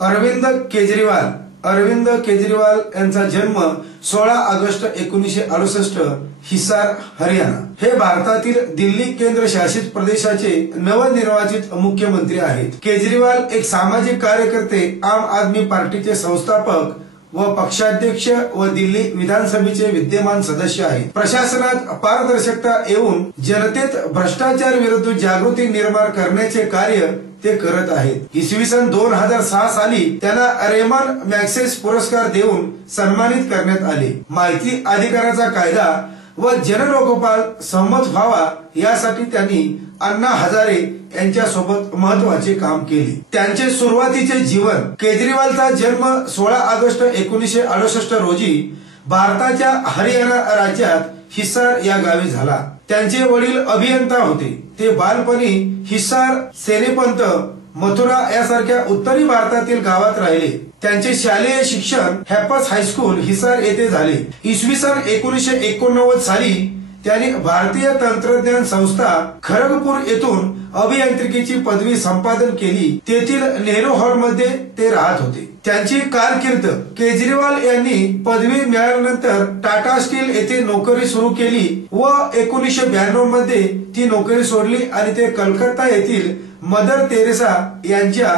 अरविंद केजरीवाल यांचा जन्म 16 ऑगस्ट 1968 हिसार हरियाणा हे भारतातील दिल्ली केंद्र शासित प्रदेशाचे नवनिर्वाचित मुख्यमंत्री आहेत। केजरीवाल एक सामाजिक कार्यकर्ते, आम आदमी पार्टीचे संस्थापक व पक्षाध्यक्ष व दिल्ली विधानसभेचे विद्यमान सदस्य आहेत। प्रशासनात पारदर्शकता येऊन जनतेत भ्रष्टाचार विरुद्ध जागृती निर्माण करण्याचे कार्य ते करत आहेत। इसवी सन 2006 साली त्यांना रेमन मॅग्सेसे पुरस्कार देऊन सन्मानित करण्यात आले। माहिती अधिकाराचा कायदा व जनलोकपाल संमत व्हावा यासाठी त्यांनी अण्णा हजारे यांच्या सोबत महत्त्वाचे काम केले। त्यांचे सुरुवातीचे जीवन केजरीवालचा जन्म 16 ऑगस्ट 1968 रोजी भारताच्या हरियाणा राज्यात हिसार या गावी झाला। त्यांचे वडील अभियंता होते। ते बालपणी हिसार, सेनेपंत, मथुरा यासारख्या उत्तरी भारतातील गावात राहिले। त्यांचे शालेय शिक्षण हॅपस हायस्कूल हिसार येथे झाले। इसवी सन 1989 साली त्यांनी भारतीय तंत्रज्ञान संस्था खरगपूर येथून अभियांत्रिकीची पदवी संपादन केली। तेथील नेहरू हॉल मध्ये ते राहत होते। त्यांची कारकीर्द केजरीवाल यांनी पदवी मिळाल्यानंतर टाटा स्टील येथे नोकरी सुरू केली व 1992 मध्ये ती नोकरी सोडली आणि ते कलकत्ता येथील मदर तेरेसा यांच्या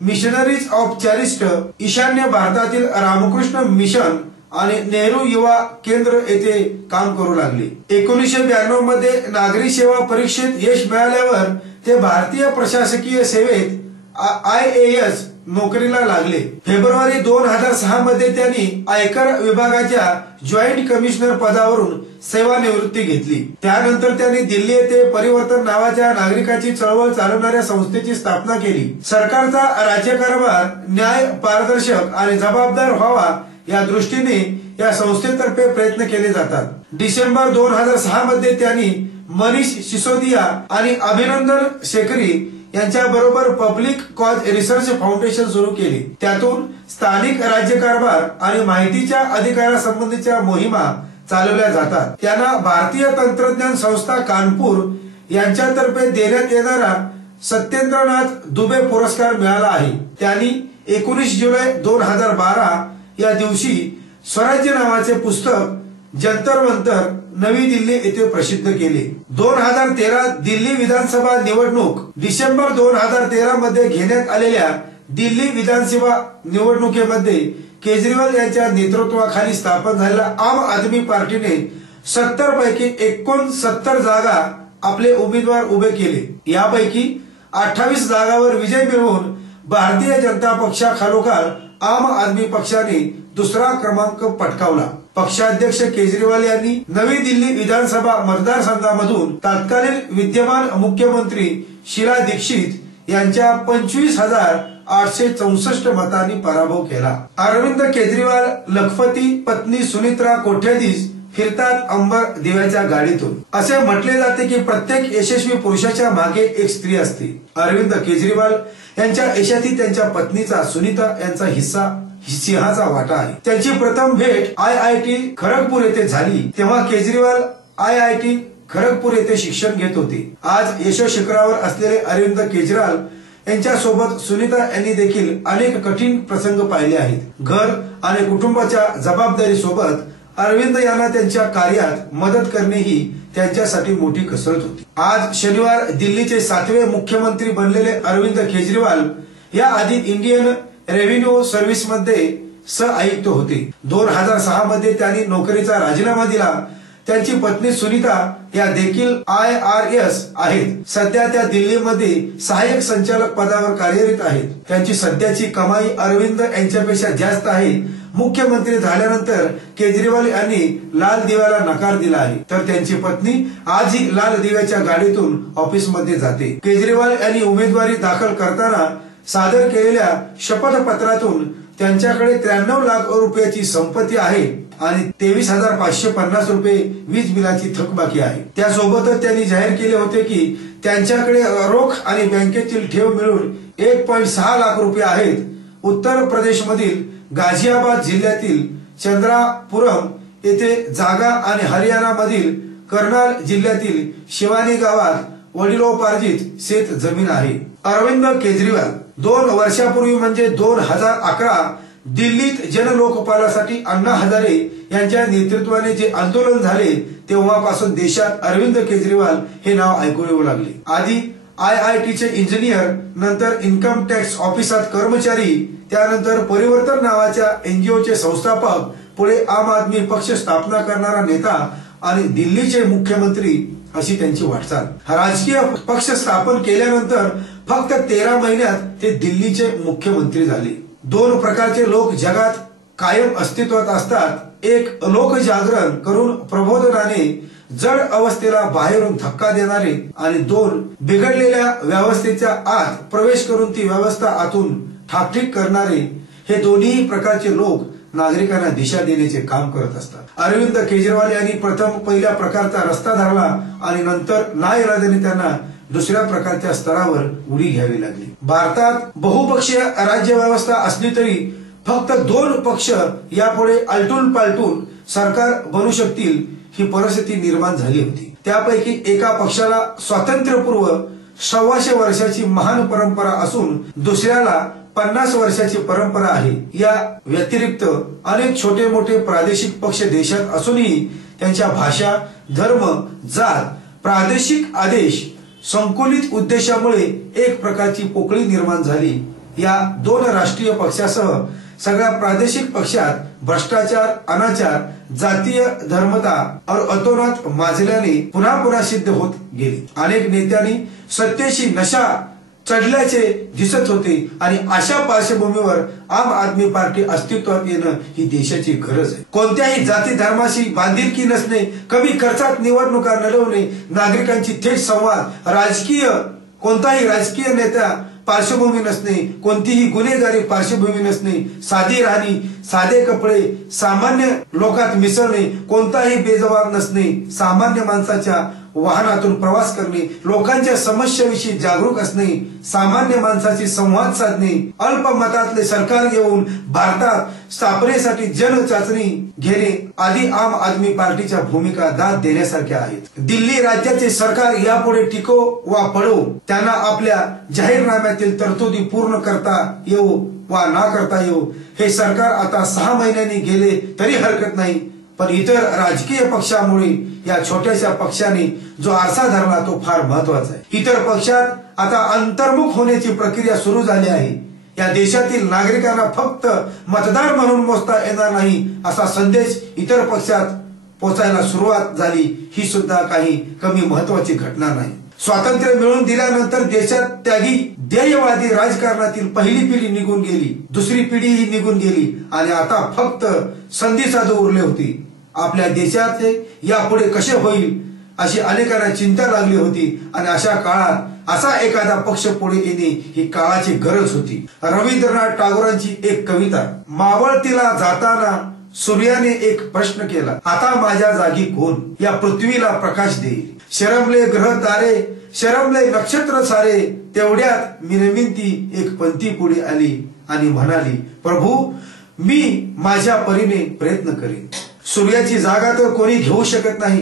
मिशनरीज ऑफ चॅरिटी ईशान्य भारतातील रामकृष्ण मिशन आणि नेहरू युवा केंद्र येथे काम करू लागले। 1992 मध्ये नागरी सेवा परीक्षेत यश मिळाल्यावर ते भारतीय प्रशासकीय सेवेत IAS नोकरीला लागले। फेब्रुवारी 2006 मध्ये त्यांनी आयकर विभागाच्या जॉईंट कमिशनर पदावरून सेवानिवृत्ती घेतली। त्यानंतर त्यांनी दिल्ली येथे परिवर्तन नावाच्या नागरिकांची चळवळ चालवणाऱ्या संस्थेची स्थापना केली। सरकारचा राज्यकारभार न्याय, पारदर्शक आणि जबाबदार व्हावा या दृष्टीने या संस्थेतर्फे प्रयत्न केले जातात। डिसेंबर 2006 मध्ये त्यांनी मनीष सिसोदिया आणि अभिनंदन शेखरी यांच्या बरोबर पब्लिक कॉज रिसर्च फाउंडेशन सुरू केले। त्यातून स्थानिक राज्यकारभार आणि माहितीच्या अधिकारासंबंधीच्या मोहिमा चालवल्या जातात। त्यांना भारतीय तंत्रज्ञान संस्था कानपूर यांच्यातर्फे देण्यात येणारा सत्येंद्रनाथ दुबे पुरस्कार मिळाला आहे। त्यांनी 19 जुलै 2012 या दिवशी स्वराज्य नावाचे पुस्तक जंतर मंतर नवी दिल्ली येथे प्रसिद्ध केले। 2013 दिल्ली विधानसभा निवडणूक डिसेंबर 2013 मध्ये घेण्यात आलेल्या दिल्ली विधानसभा निवडणुकीमध्ये केजरीवाल यांच्या नेतृत्वाखाली स्थापन झालेल्या आम आदमी पार्टीने 70 पैकी 69 जागा आपले उमेदवार उभे केले। यापैकी 28 जागांवर विजय मिळवून भारतीय जनता पक्षाखालोखाल आम आदमी पक्षाने दुसरा क्रमांक पटकावला। पक्षाध्यक्ष केजरीवाल यांनी नवी दिल्ली विधानसभा मतदारसंघामधून तत्कालीन विद्यमान मुख्यमंत्री शीला दीक्षित यांच्या 25,864 मतांनी पराभव केला। अरविंद केजरीवाल लखपती, पत्नी सुनित्रा कोट्याधीश फिरतात अंबर दिव्याच्या गाडीतून। असे म्हटले जाते की प्रत्येक यशस्वी पुरुषाच्या मागे एक स्त्री असते। अरविंद केजरीवाल यांच्या यशाती त्यांच्या पत्नीचा सुनीता यांचा सिंहाचा वाटा आहे। त्यांची प्रथम भेट IIT खरगपूर येथे झाली। तेव्हा केजरीवाल IIT खरगपूर येथे शिक्षण घेत होते। आज यश शिखरावर असलेले अरविंद केजरीवाल यांच्या सोबत सुनीता यांनी देखील अनेक कठीण प्रसंग पाहिले आहेत। घर आणि कुटुंबाच्या जबाबदारी सोबत अरविंद यांना त्यांच्या कार्यात मदत करणे ही त्यांच्यासाठी मोठी कसरत होती। आज शनिवार दिल्लीचे 7वे मुख्यमंत्री बनलेले अरविंद केजरीवाल या आधी इंडियन रेव्हेन्यू सर्व्हिस मध्ये सह-आयुक्त होते। 2006 मध्ये त्यांनी नोकरीचा राजीनामा दिला। त्यांची पत्नी सुनीता या देखील IRS आहेत। सध्या त्या दिल्लीमध्ये सहाय्यक संचालक पदावर कार्यरत आहेत। त्यांची सध्याची कमाई अरविंद यांच्यापेक्षा जास्त आहे। मुख्यमंत्री झाल्यानंतर केजरीवाल यांनी लाल दिव्याला नकार दिला आहे, तर त्यांची पत्नी आजही लाल दिव्याच्या गाडीतून ऑफिस मध्ये जाते। केजरीवाल यांनी उमेदवारी दाखल करताना सादर केलेल्या शपथपत्रातून त्यांच्याकडे 93 लाख रुपयाची संपत्ती आहे आणि 23,550 रुपये वीज बिलाची थकबाकी आहे। त्यासोबतच त्यांनी जाहीर केले होते की त्यांच्याकडे रोख आणि बँकेतील ठेव मिळून 1.6 लाख रुपये आहेत। उत्तर प्रदेश मधील गाझियाबाद जिल्ह्यातील चंद्रापुरम येथे जागा आणि हरियाणा मधील कर्नाल जिल्ह्यातील शिवानी गावात वडिलोपार्जित शेत जमीन आहे। अरविंद केजरीवाल 2 वर्षापूर्वी म्हणजे 2011 दिल्लीत जनलोकपालासाठी अण्णा हजारे यांच्या नेतृत्वाने जे आंदोलन झाले तेव्हापासून देशात अरविंद केजरीवाल हे नाव ऐकू येऊ लागले। आधी IITचे इंजिनियर, नंतर इन्कम टॅक्स ऑफिसात कर्मचारी, त्यानंतर परिवर्तन नावाच्या NGOचे संस्थापक, पुढे आम आदमी पक्ष स्थापना करणारा नेता आणि दिल्लीचे मुख्यमंत्री अशी त्यांची वाटचाल। राजकीय पक्ष स्थापन केल्यानंतर फक्त 13 महिन्यात ते दिल्लीचे मुख्यमंत्री झाले। 2 प्रकारचे लोक जगात कायम अस्तित्वात असतात, एक लोकजागरण करून प्रबोधनाने जड अवस्थेला बाहेरून धक्का देणारे आणि 2 बिघडलेल्या व्यवस्थेच्या आत प्रवेश करून ती व्यवस्था आतून ठाकठीक करणारे। हे दोन्ही प्रकारचे लोक नागरिकांना दिशा देण्याचे काम करत असतात। अरविंद केजरीवाल यांनी प्रथम पहिल्या प्रकारचा रस्ता धरला आणि नंतर नाईलाजाने त्यांना दुसऱ्या प्रकारच्या स्तरावर उडी घ्यावी लागली। भारतात बहुपक्षीय राज्य व्यवस्था असली तरी फक्त 2 पक्ष यापुढे आलटून पालटून सरकार बनू शकतील ही परिस्थिती निर्माण झाली होती। त्यापैकी एका पक्षाला स्वातंत्र्यपूर्व 125 वर्षाची महान परंपरा असून दुसऱ्याला 50 वर्षाची परंपरा आहे। या व्यतिरिक्त अनेक छोटे मोठे प्रादेशिक पक्ष देशात असूनही त्यांच्या भाषा, धर्म, जात, प्रादेशिक आदेश, संकुलित उद्देशामुळे एक प्रकारची पोकळी निर्माण झाली। या 2 राष्ट्रीय पक्षासह सगळ्या प्रादेशिक पक्षात भ्रष्टाचार, अनाचार, जातीय धर्मता और अतोनात माजल्याने पुन्हा पुन्हा सिद्ध होत गेली। अनेक नेत्यांनी सत्तेशी नशा चढल्याचे दिसत होते आणि अशा पार्श्वभूमीवर आम आदमी पार्टी अस्तित्वात येणं ही देशाची गरज आहे। कोणत्याही जाती धर्माशी बांधिलकी नसणे, कमी खर्चात निवडणुका लढवणे, नागरिकांची थेट संवाद, कोणताही राजकीय नेता पार्श्वभूमी नसणे, कोणतीही गुन्हेगारी पार्श्वभूमी नसणे, साधी राहणी, साधे कपडे, सामान्य लोकात मिसळणे, कोणताही बेजबाब नसणे, सामान्य माणसाच्या वाहनातून प्रवास करणे, लोकांच्या समस्याविषयी जागरूक असणे, सामान्य माणसाशी संवाद साधणे, अल्पमतातले सरकार येऊन भारतात स्थापनेसाठी जनचाचणी घेणे आदी आम आदमी पार्टीच्या भूमिका दाद देण्यासारख्या आहेत। दिल्ली राज्याचे सरकार यापुढे टिको वा पडो त्यांना आपल्या जाहीरनाम्यातील तरतुदी पूर्ण करता येऊ वा ना करता येऊ हे सरकार आता 6 महिन्यांनी गेले तरी हरकत नाही, पण इतर राजकीय पक्षामुळे या छोट्याशा पक्षाने जो आरसा धरला तो फार महत्वाचा आहे। इतर पक्षात आता अंतर्मुख होण्याची प्रक्रिया सुरू झाली आहे। या देशातील नागरिकांना फक्त मतदार म्हणून मोजता येणार नाही असा संदेश इतर पक्षात पोहोचायला सुरुवात झाली, ही सुद्धा काही कमी महत्वाची घटना नाही। स्वातंत्र्य मिळवून दिल्यानंतर देशात त्यागी ध्येयवादी राजकारणातील पहिली पिढी निघून गेली, दुसरी पिढीही निघून गेली आणि आता फक्त संधी साधू उरले होते। आपल्या देशाचे यापुढे कसे होईल अशी अनेकांना चिंता लागली होती आणि अशा काळात असा एखादा पक्ष पुढे येणे ही काळाची गरज होती। रवींद्रनाथ टागोरांची एक कविता, मावळतीला जाताना सूर्याने एक प्रश्न केला, आता माझ्या जागी कोण या पृथ्वीला प्रकाश देईल। शरमले ग्रह तारे, शरमले नक्षत्र सारे, तेवढ्यात मिनमिंती एक पंथी पुढे आली आणि म्हणाली, प्रभू मी माझ्या परीने प्रयत्न करेन। सूर्याची जागा तर कोणी घेऊ शकत नाही,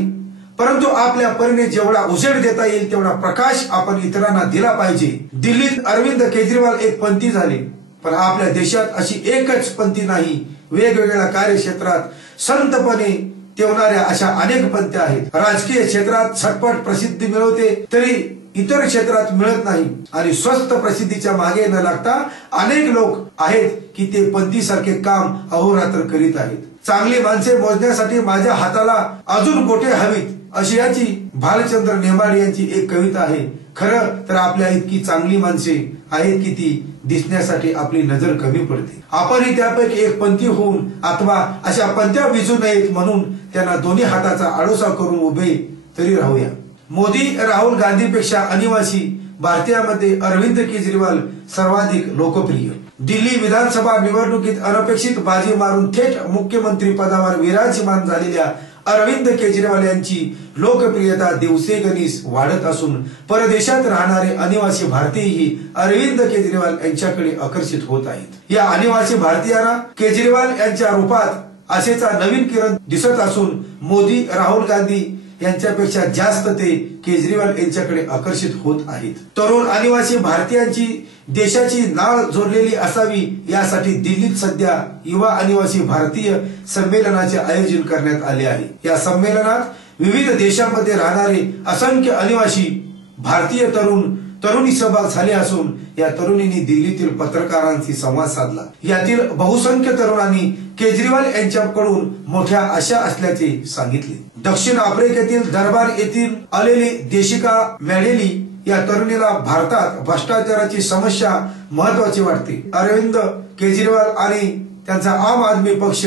परंतु आपल्या परीने जेवढा उजेड देता येईल तेवढा प्रकाश आपण इतरांना दिला पाहिजे। दिल्लीत अरविंद केजरीवाल एक पंथी झाले, पण आपल्या देशात अशी एकच पंथी नाही, वेगवेगळ्या कार्यक्षेत्रात संतपणे तेवणाऱ्या अशा अनेक पंथ्या आहेत। राजकीय क्षेत्रात झटपट प्रसिद्धी मिळवते तरी इतर क्षेत्रात मिळत नाही आणि स्वस्त प्रसिद्धीच्या मागे न लागता अनेक लोक आहेत की ते पंथीसारखे काम अहोरात्र करीत आहेत। चांगली माणसे मोजण्यासाठी माझ्या हाताला अजून बोटे हवीत अशी याची भालचंद्र नेमाडे यांची एक कविता आहे। खरं तर आपल्या इतकी चांगली माणसे आहेत की ती दिसण्यासाठी आपली नजर कमी पडते। आपणही त्यापैकी एक पंथी होऊन अथवा अशा पंथ्या विजू नयेत म्हणून त्यांना दोन्ही हाताचा आडोसा करून उभे तरी राहूया। मोदी राहुल गांधीपेक्षा अनिवासी भारतीयांमध्ये अरविंद केजरीवाल सर्वाधिक लोकप्रिय। दिल्ली विधानसभा निवडणुकीत अनपेक्षित बाजी मारून थेट मुख्यमंत्री पदावर विराजमान झालेल्या अरविंद केजरीवाल यांची लोकप्रियता दिवसेगणिक वाढत असून परदेशात राहणारे अनिवासी भारतीयही अरविंद केजरीवाल यांच्याकडे आकर्षित होत आहेत। या अनिवासी भारतीयांना केजरीवाल यांच्या रूपात आशेचा नवीन किरण दिसत असून मोदी, राहुल गांधी यांच्यापेक्षा जास्त ते केजरीवाल यांच्याकडे आकर्षित होत आहेत। तरुण अनिवासी भारतीयांची देशाची नाळ जोडलेली असावी यासाठी दिल्लीत सध्या युवा अनिवासी भारतीय संमेलनाचे आयोजन करण्यात आले आहे। या संमेलनात विविध देशांमध्ये राहणारे असंख्य अनिवासी भारतीय तरुणी सहभाग झाले असून या तरुणींनी दिल्लीतील पत्रकारांशी संवाद साधला। यातील बहुसंख्य तरुणांनी केजरीवाल यांच्याकडून मोठ्या आशा असल्याचे सांगितले। दक्षिण आफ्रिकेतील दरबार येथील आलेली देशिका मॅडेली या तरुणीला भारतात भ्रष्टाचाराची समस्या महत्वाची वाटते। अरविंद केजरीवाल आणि त्यांचा आम आदमी पक्ष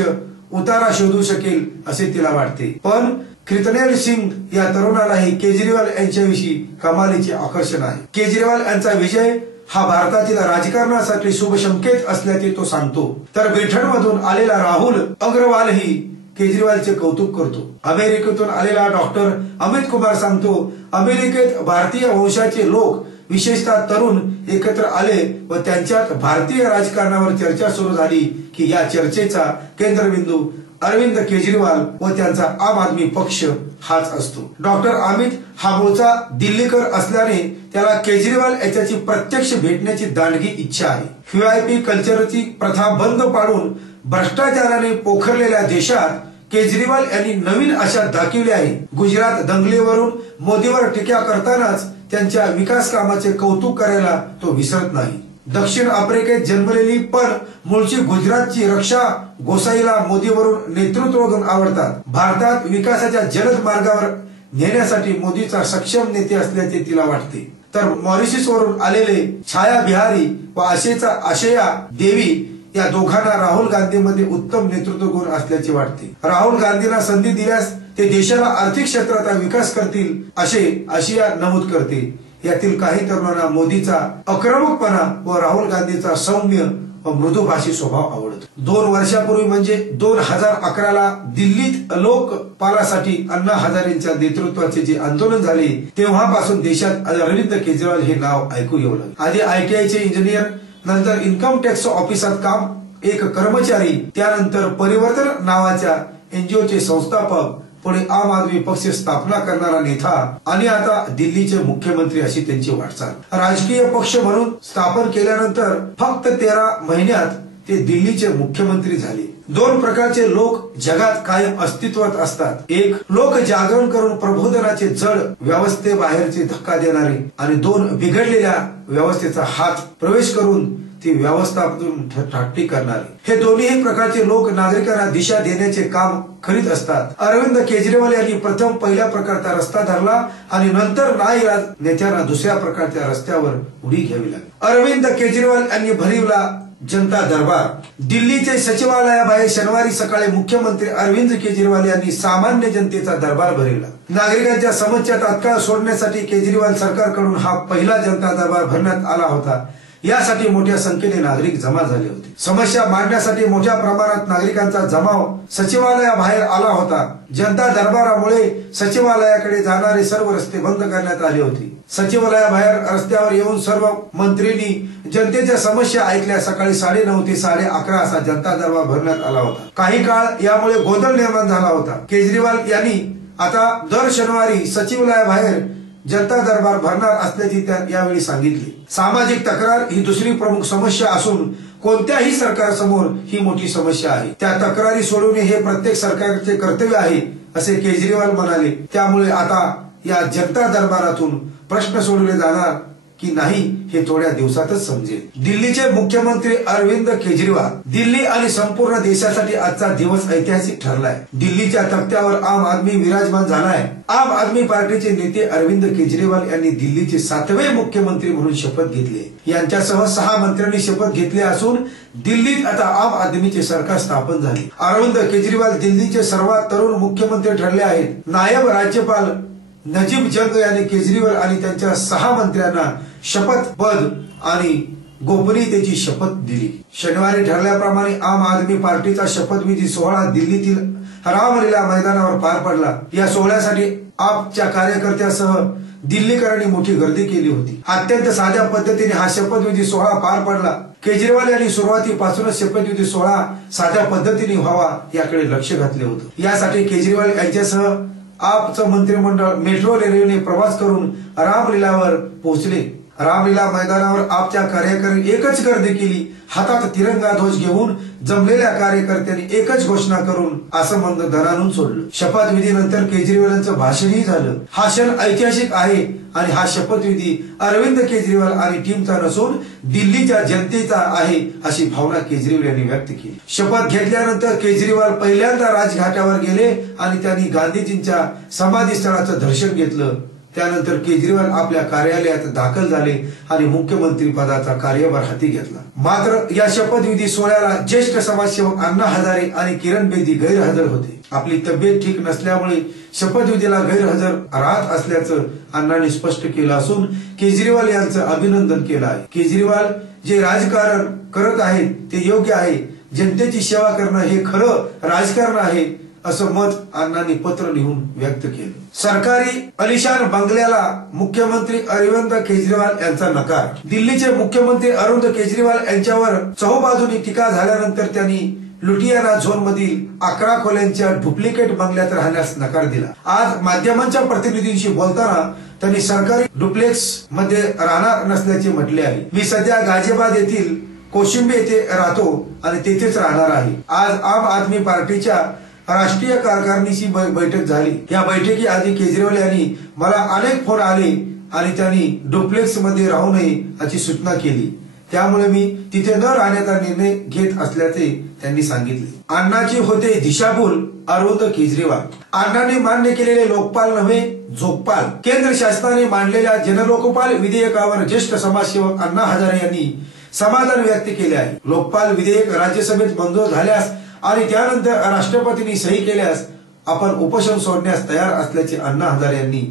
उतारा शोधू शकेल असे तिला वाटते। पण कृतनेल सिंग या तरुणालाही केजरीवाल यांच्याविषयी कमालीचे आकर्षण आहे। केजरीवाल यांचा विजय हा भारतातील राजकारणासाठी शुभ संकेत असल्याचे तो सांगतो। तर ब्रिटनमधून आलेला राहुल अग्रवालही केजरीवालचे कौतुक करतो। अमेरिकेतून आलेला डॉक्टर अमित कुमार सांगतो, अमेरिकेत भारतीय वंशाचे लोक विशेषतः तरुण एकत्र आले व त्यांच्यात भारतीय राजकारणावर चर्चा सुरू झाली की या चर्चेचा केंद्रबिंदू अरविंद केजरीवाल व त्यांचा आम आदमी पक्ष हाच असतो। डॉक्टर अमित हा मूळचा दिल्लीकर असल्याने त्याला केजरीवाल याच्याची प्रत्यक्ष भेटण्याची दांडगी इच्छा आहे। व्हीआयपी कल्चरची प्रथा बंद पाडून भ्रष्टाचाराने पोखरलेल्या देशात केजरीवाल यांनी नवीन आशा दाखवली आहे। गुजरात दंगलीवरून मोदीवर टीका करतानाच त्यांच्या विकास कामाचे कौतुक करायला तो विसरत नाही। दक्षिण आफ्रिकेत जन्मलेली पण मूळची गुजरातची रक्षा गोसाईला मोदीवरून नेतृत्वगुण आवडतात। भारतात विकासाच्या जलद मार्गावर नेण्यासाठी मोदीचा सक्षम नेते असल्याचे तिला वाटते। तर मॉरिशस वरून आलेले छाया बिहारी व आशया देवी या दोघांना राहुल गांधीमध्ये उत्तम नेतृत्व गुण असल्याचे वाटते। राहुल गांधींना संधी दिल्यास ते देशाला आर्थिक क्षेत्रात विकास करतील असे आशिया नमूद करते। यातील काही तरुणांना मोदीचा आक्रमकपणा व राहुल गांधीचा सौम्य व मृदुभाषी स्वभाव आवडतो। 2 वर्षापूर्वी म्हणजे 2011ला दिल्लीत लोकपालासाठी अण्णा हजारेंच्या नेतृत्वाचे जे आंदोलन झाले तेव्हापासून देशात अरविंद केजरीवाल हे नाव ऐकू येऊ लागले। आधी आयटीआयचे इंजिनियर, नंतर इन्कम टॅक्स ऑफिसात काम एक कर्मचारी, त्यानंतर परिवर्तन नावाच्या एनजीओचे संस्थापक, पुढे आम आदमी पक्ष स्थापना करणारा नेता आणि आता दिल्लीचे मुख्यमंत्री अशी त्यांची वाटचाल। राजकीय पक्ष म्हणून स्थापन केल्यानंतर फक्त 13 महिन्यात ते दिल्लीचे मुख्यमंत्री झाले। 2 प्रकारचे लोक जगात कायम अस्तित्वात असतात। एक, लोक जागरण करून प्रबोधनाचे जड व्यवस्थेबाहेरचे धक्का देणारे आणि 2, बिघडलेल्या व्यवस्थेचा हात प्रवेश करून ती व्यवस्थापन ठाकटी करणारे। हे दोन्ही प्रकारचे लोक नागरिकांना दिशा देण्याचे काम करीत असतात। अरविंद केजरीवाल यांनी प्रथम पहिल्या प्रकारचा रस्ता धरला आणि नंतर नाईलाज नेत्यांना दुसऱ्या प्रकारच्या रस्त्यावर उडी घ्यावी लागली। अरविंद केजरीवाल यांनी भरवला जनता दरबार। दिल्लीचे सचिवालयाबाहेर शनिवारी सकाळी मुख्यमंत्री अरविंद केजरीवाल यांनी सामान्य जनतेचा दरबार भरवला। नागरिकांच्या समस्या तात्काळ सोडण्यासाठी केजरीवाल सरकारकडून हा पहिला जनता दरबार भरण्यात आला होता। यासाठी मोठ्या संख्येने नागरिक जमा झाले होते। समस्या मांडण्यासाठी मोठ्या प्रमाणात नागरिकांचा जमाव सचिवालयाबाहेर आला होता। जनता दरबारामुळे सचिवालयाकडे जाणारे सर्व रस्ते बंद करण्यात आले होते। सचिवालयाबाहेर रस्त्यावर येऊन सर्व मंत्र्यांनी जनतेच्या समस्या ऐकल्या। सकाळी 9:30 ते 11:30 असा जनता दरबार भरण्यात आला होता। काही काळ यामुळे गोंधळ निर्माण झाला होता। केजरीवाल यांनी आता दर शनिवारी सचिवालयाबाहेर जनता दरबार भरणार असल्याचे यावेळी सांगितले। सामाजिक तक्रार ही दुसरी प्रमुख समस्या असून कोणत्याही सरकारसमोर ही मोठी समस्या आहे। त्या तक्रारी सोडवणे हे प्रत्येक सरकारचे कर्तव्य आहे असे केजरीवाल म्हणाले। त्यामुळे आता या जनता दरबारातून प्रश्न सोडवले जाणार की नाही हे थोड्या दिवसातच समजेल। दिल्लीचे मुख्यमंत्री अरविंद केजरीवाल। दिल्ली आणि संपूर्ण देशासाठी आजचा दिवस ऐतिहासिक ठरलाय। दिल्लीच्या तख्त्यावर आम आदमी विराजमान झालाय। आम आदमी पार्टीचे नेते अरविंद केजरीवाल यांनी दिल्लीचे 7वे मुख्यमंत्री म्हणून शपथ घेतली। यांच्यासह 6 मंत्र्यांनी शपथ घेतली असून दिल्लीत आता आम आदमीचे सरकार स्थापन झाले। अरविंद केजरीवाल दिल्लीचे सर्वात तरुण मुख्यमंत्री ठरले आहेत। नायब राज्यपाल नजीब जंग यांनी केजरीवाल आणि त्यांच्या 6 मंत्र्यांना शपथपद आणि गोपनीयतेची शपथ दिली। शनिवारी ठरल्याप्रमाणे आम आदमी पार्टीचा शपथविधी सोहळा दिल्लीतील रामलीला मैदानावर पार पडला। या सोहळ्यासाठी आपच्या कार्यकर्त्यांसह दिल्लीकरांनी मोठी गर्दी केली होती। अत्यंत साध्या पद्धतीने हा शपथविधी सोहळा पार पडला। केजरीवाल यांनी सुरुवातीपासूनच शपथविधी सोहळा साध्या पद्धतीने व्हावा याकडे लक्ष घातले होते। यासाठी केजरीवाल यांच्यासह आपचं मंत्रिमंडळ मेट्रो रेल्वेने प्रवास करून रामलीलावर पोहोचले। रामलीला मैदानावर आपच्या कार्यकर्त्यांनी एकच गर्दी केली। हातात तिरंगा ध्वज घेऊन जमलेल्या कार्यकर्त्यांनी एकच घोषणा करून असं मंद धनानून सोडलं। शपथविधीनंतर केजरीवालांचं भाषणही झालं। हा क्षण ऐतिहासिक आहे आणि हा शपथविधी अरविंद केजरीवाल आणि टीमचा नसून दिल्लीच्या जनतेचा आहे अशी भावना केजरीवाल यांनी व्यक्त केली। शपथ घेतल्यानंतर केजरीवाल पहिल्यांदा राजघाटावर गेले आणि त्यांनी गांधीजींच्या समाधी स्थळाचं दर्शन घेतलं। त्यानंतर केजरीवाल आपल्या कार्यालयात दाखल झाले आणि मुख्यमंत्री पदाचा कार्यभार हाती घेतला। मात्र या शपथविधी सोहळ्याला ज्येष्ठ समाजसेवक अण्णा हजारे आणि किरण बेदी गैरहजर होते। आपली तब्येत ठीक नसल्यामुळे शपथविधीला गैरहजर राहत असल्याचं अण्णांनी स्पष्ट केलं असून केजरीवाल यांचं अभिनंदन केलं आहे। केजरीवाल जे राजकारण करत आहेत ते योग्य आहे। जनतेची सेवा करणं हे खरं राजकारण आहे असं मत अण्णांनी पत्र लिहून व्यक्त केलं। सरकारी अलिशान बंगल्याला मुख्यमंत्री अरविंद केजरीवाल यांचा नकार। दिल्लीचे मुख्यमंत्री अरविंद केजरीवाल यांच्यावर चहूबाजूनी टीका झाल्यानंतर त्यांनी लुटियाना झोन मधील 11 खोल्यांच्या डुप्लिकेट बंगल्यात राहण्यास नकार दिला। आज माध्यमांच्या प्रतिनिधींशी बोलताना त्यांनी सरकारी डुप्लेक्स मध्ये राहणार नसल्याचे म्हटले आहे। मी सध्या गाझियाबाद येथील कोशिंबे येथे राहतो आणि तेथेच राहणार आहे। आज आम आदमी पार्टीच्या राष्ट्रीय कार्यकारिणीची बैठक झाली। या बैठकीआधी केजरीवाल यांनी मला अनेक फोन आले आणि त्यांनी डुप्लेक्स मध्ये राहू नये अशी सूचना केली। त्यामुळे मी तिथे न राहण्याचा निर्णय घेत असल्याचे त्यांनी सांगितले। अण्णाची होते दिशाभूल अरविंद केजरीवाल। अण्णांनी मान्य केलेले लोकपाल नव्हे जोगपाल। केंद्र शासनाने मांडलेल्या जनलोकपाल विधेयकावर ज्येष्ठ समाजसेवक अण्णा हजारे यांनी समाधान व्यक्त केले आहे। लोकपाल विधेयक राज्यसभेत मंजूर झाल्यास आणि त्यानंतर राष्ट्रपतींनी सही केल्यास आपण उपोषण सोडण्यास तयार असल्याचे अण्णा हजारे यांनी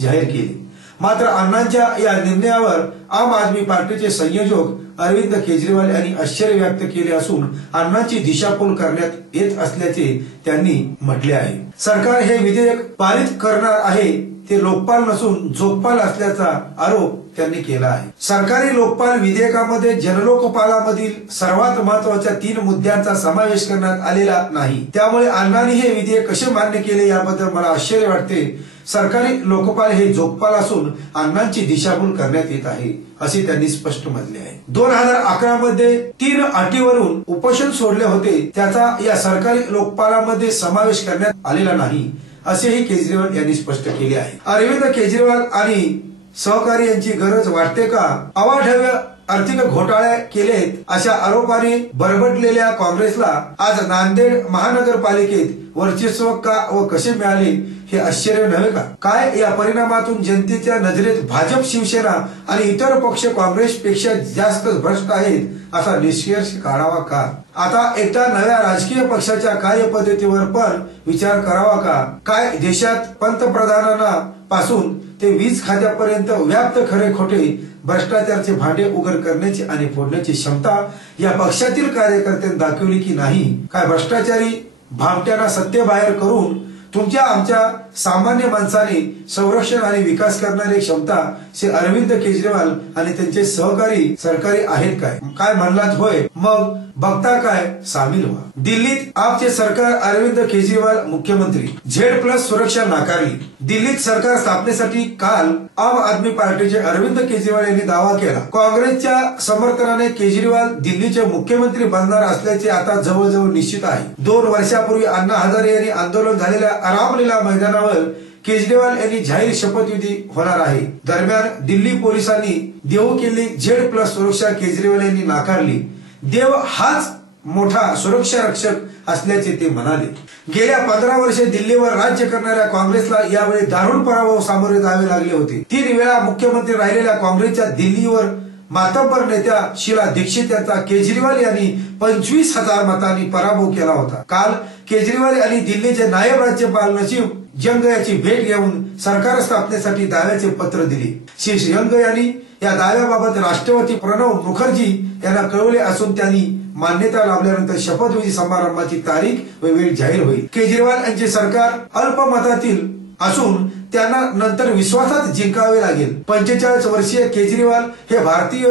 जाहीर केले। मात्र अण्णांच्या या निर्णयावर आम आदमी पार्टीचे संयोजक अरविंद केजरीवाल यांनी आश्चर्य व्यक्त केले असून अण्णांची दिशाभूल करण्यात येत असल्याचे त्यांनी म्हटले आहे। सरकार हे विधेयक पारित करणार आहे ते लोकपाल नसून जोगपाल असल्याचा आरोप त्यांनी केला आहे। सरकारी लोकपाल विधेयकामध्ये जनलोकपालामधील सर्वात महत्त्वाच्या 3 मुद्द्यांचा समावेश करण्यात आलेला नाही। त्यामुळे अण्णांनी हे विधेयक कसे मान्य केले याबद्दल मला आश्चर्य वाटते। सरकारी लोकपाल हे जोगपाल असून अण्णांची दिशाभूल करण्यात येत आहे असे त्यांनी स्पष्ट म्हटले आहे। 2011 मध्ये 3 अटीवरून उपोषण सोडले होते, त्याचा या सरकारी लोकपालामध्ये समावेश करण्यात आलेला नाही असेही केजरीवाल यांनी स्पष्ट केले आहे। अरविंद केजरीवाल आणि सहकारी यांची गरज वाटते का? अवाढव्य आर्थिक घोटाळे केलेत अशा आरोपाने बरबटलेल्या काँग्रेसला आज नांदेड महानगरपालिकेत वर्चस्व का व कसे मिळाले हे आश्चर्य नव्हे का? काय या परिणामातून जनतेच्या नजरेत भाजप, शिवसेना आणि इतर पक्ष काँग्रेसपेक्षा जास्त भ्रष्ट आहेत असा निष्कर्ष काढावा का? आता एकदा नव्या राजकीय पक्षाच्या कार्यपद्धतीवर पण विचार करावा का? काय देशात पंतप्रधानांना पासून ते वीज खात्यापर्यंत व्याप्त खरे खोटे भ्रष्टाचाराचे भांडे उघड करण्याची आणि फोडण्याची क्षमता या पक्षातील कार्यकर्त्यांनी दाखवली की नाही? काय भ्रष्टाचारी भामट्यांना सत्तेबाहेर करून तुमच्या आमच्या सामान्य माणसाने संरक्षण आणि विकास करणारी क्षमता श्री अरविंद केजरीवाल आणि त्यांचे सहकारी सरकारी आहेत काय? काय म्हणलात होय? मग बघता काय सामील व्हा। दिल्लीत आपचे सरकार अरविंद केजरीवाल मुख्यमंत्री। Z+ सुरक्षा नाकारली। दिल्लीत सरकार स्थापनेसाठी काल आम आदमी पार्टीचे अरविंद केजरीवाल यांनी दावा केला। काँग्रेसच्या समर्थनाने केजरीवाल दिल्लीचे मुख्यमंत्री बनणार असल्याचे आता जवळजवळ निश्चित आहे। 2 वर्षापूर्वी अण्णा हजारे यांनी आंदोलन झालेल्या रामलीला मैदानावर केजरीवाल यांनी जाहीर शपथविधी होणार आहे। दरम्यान दिल्ली पोलिसांनी देऊ केलेली Z+ सुरक्षा केजरीवाल यांनी नाकारली। देव हाच मोठा सुरक्षा रक्षक असल्याचे ते म्हणाले। गेल्या 15 वर्षे दिल्लीवर राज्य करणाऱ्या काँग्रेसला यावेळी दारुण पराभव सामोरे जावे लागले होते। 3 वेळा मुख्यमंत्री राहिलेल्या काँग्रेसच्या दिल्लीवर मातब्बर नेत्या शीला दीक्षित यांचा केजरीवाल यांनी 25,000 मतांनी पराभव केला होता। काल केजरीवाल यांनी दिल्लीचे नायब राज्यपाल नजीब जंग यांची भेट घेऊन सरकार स्थापनेसाठी दाव्याचे पत्र दिले। श्री जंग यांनी या दाव्याबाबत राष्ट्रपती प्रणव मुखर्जी यांना कळवले असून त्यांनी मान्यता लाभल्यानंतर शपथविधी समारंभाची तारीख व वेळ जाहीर होईल। केजरीवाल यांचे सरकार अल्पमतातील असून त्यांना नंतर विश्वासात जिंकावे लागेल। 45 वर्षीय केजरीवाल हे भारतीय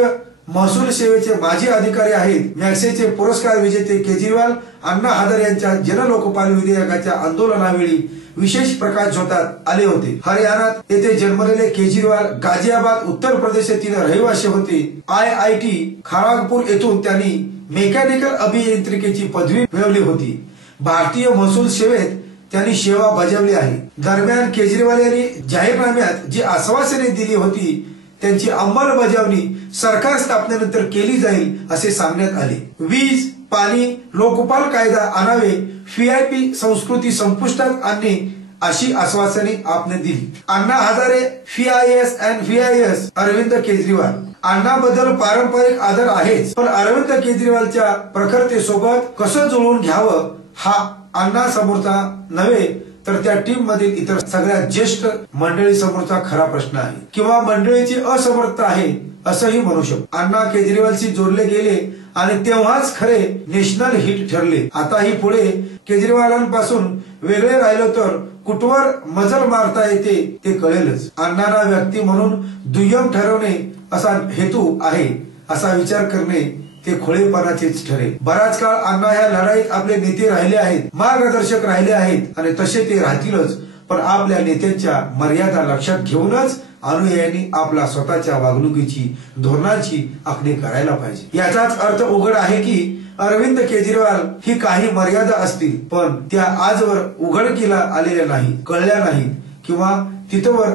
महसूल सेवेचे माजी अधिकारी आहेत। मॅक्सेचे पुरस्कार विजेते केजरीवाल अण्णा हजारे यांच्या जनलोकपाल विधेयकाच्या आंदोलनावेळी विशेष प्रकाश झोतात आले होते। हरियाणात येथे जन्मलेले केजरीवाल गाझियाबाद उत्तर प्रदेश येथील रहिवासी होते। IIT खड़गपुर येथून त्यांनी मेकॅनिकल अभियांत्रिकीची पदवी मिळवली होती। भारतीय महसूल सेवेत त्यांनी सेवा बजावली आहे। दरम्यान केजरीवाल यांनी जाहीरनाम्यात जी आश्वासने दिली होती त्यांची अंमलबजावणी सरकार स्थापनेनंतर केली जाईल असे सांगण्यात आले। वीज, पाणी, लोकपाल कायदा आणावे, VIP संस्कृती संपुष्टात आणणे अशी आश्वासने आपने दिली। Anna Hazare, FIS and VIS Arvind Kejriwal. अण्णाबद्दल पारंपरिक आदर आहेच, पण अरविंद केजरीवालच्या प्रखरतेसोबत कसं जुळवून घ्यावं हा अण्णा समोरचा नव्हे तर त्या टीम मधील इतर सगळ्या ज्येष्ठ मंडळी समोरचा खरा प्रश्न आहे, किंवा मंडळीची असमर्थता आहे असंही म्हणू शकतो। अण्णा केजरीवालशी जोडले गेले आणि तेव्हाच खरे नॅशनल हिट ठरले। आताही पुढे केजरीवालांपासून वेगळे राहिलो तर कुठवर मजल मारता येते ते कळेलच। अण्णांना व्यक्ती म्हणून दुय्यम ठरवणे असा हेतू आहे असा विचार करणे ते खोळेपणाचेच ठरेल। बराच काळ अण्णा ह्या लढाईत आपले नेते राहिले आहेत, मार्गदर्शक राहिले आहेत आणि तसे ते राहतीलच, पण आपल्या नेत्यांच्या मर्यादा लक्षात घेऊनच अनुयायांनी आपला स्वतःच्या वागणुकीची, धोरणाची आखणी करायला पाहिजे। याचाच अर्थ उघड आहे की अरविंद केजरीवाल ही काही मर्यादा असतील, पण त्या आजवर उघडकीला आलेल्या नाही, कळल्या नाहीत, किंवा तिथवर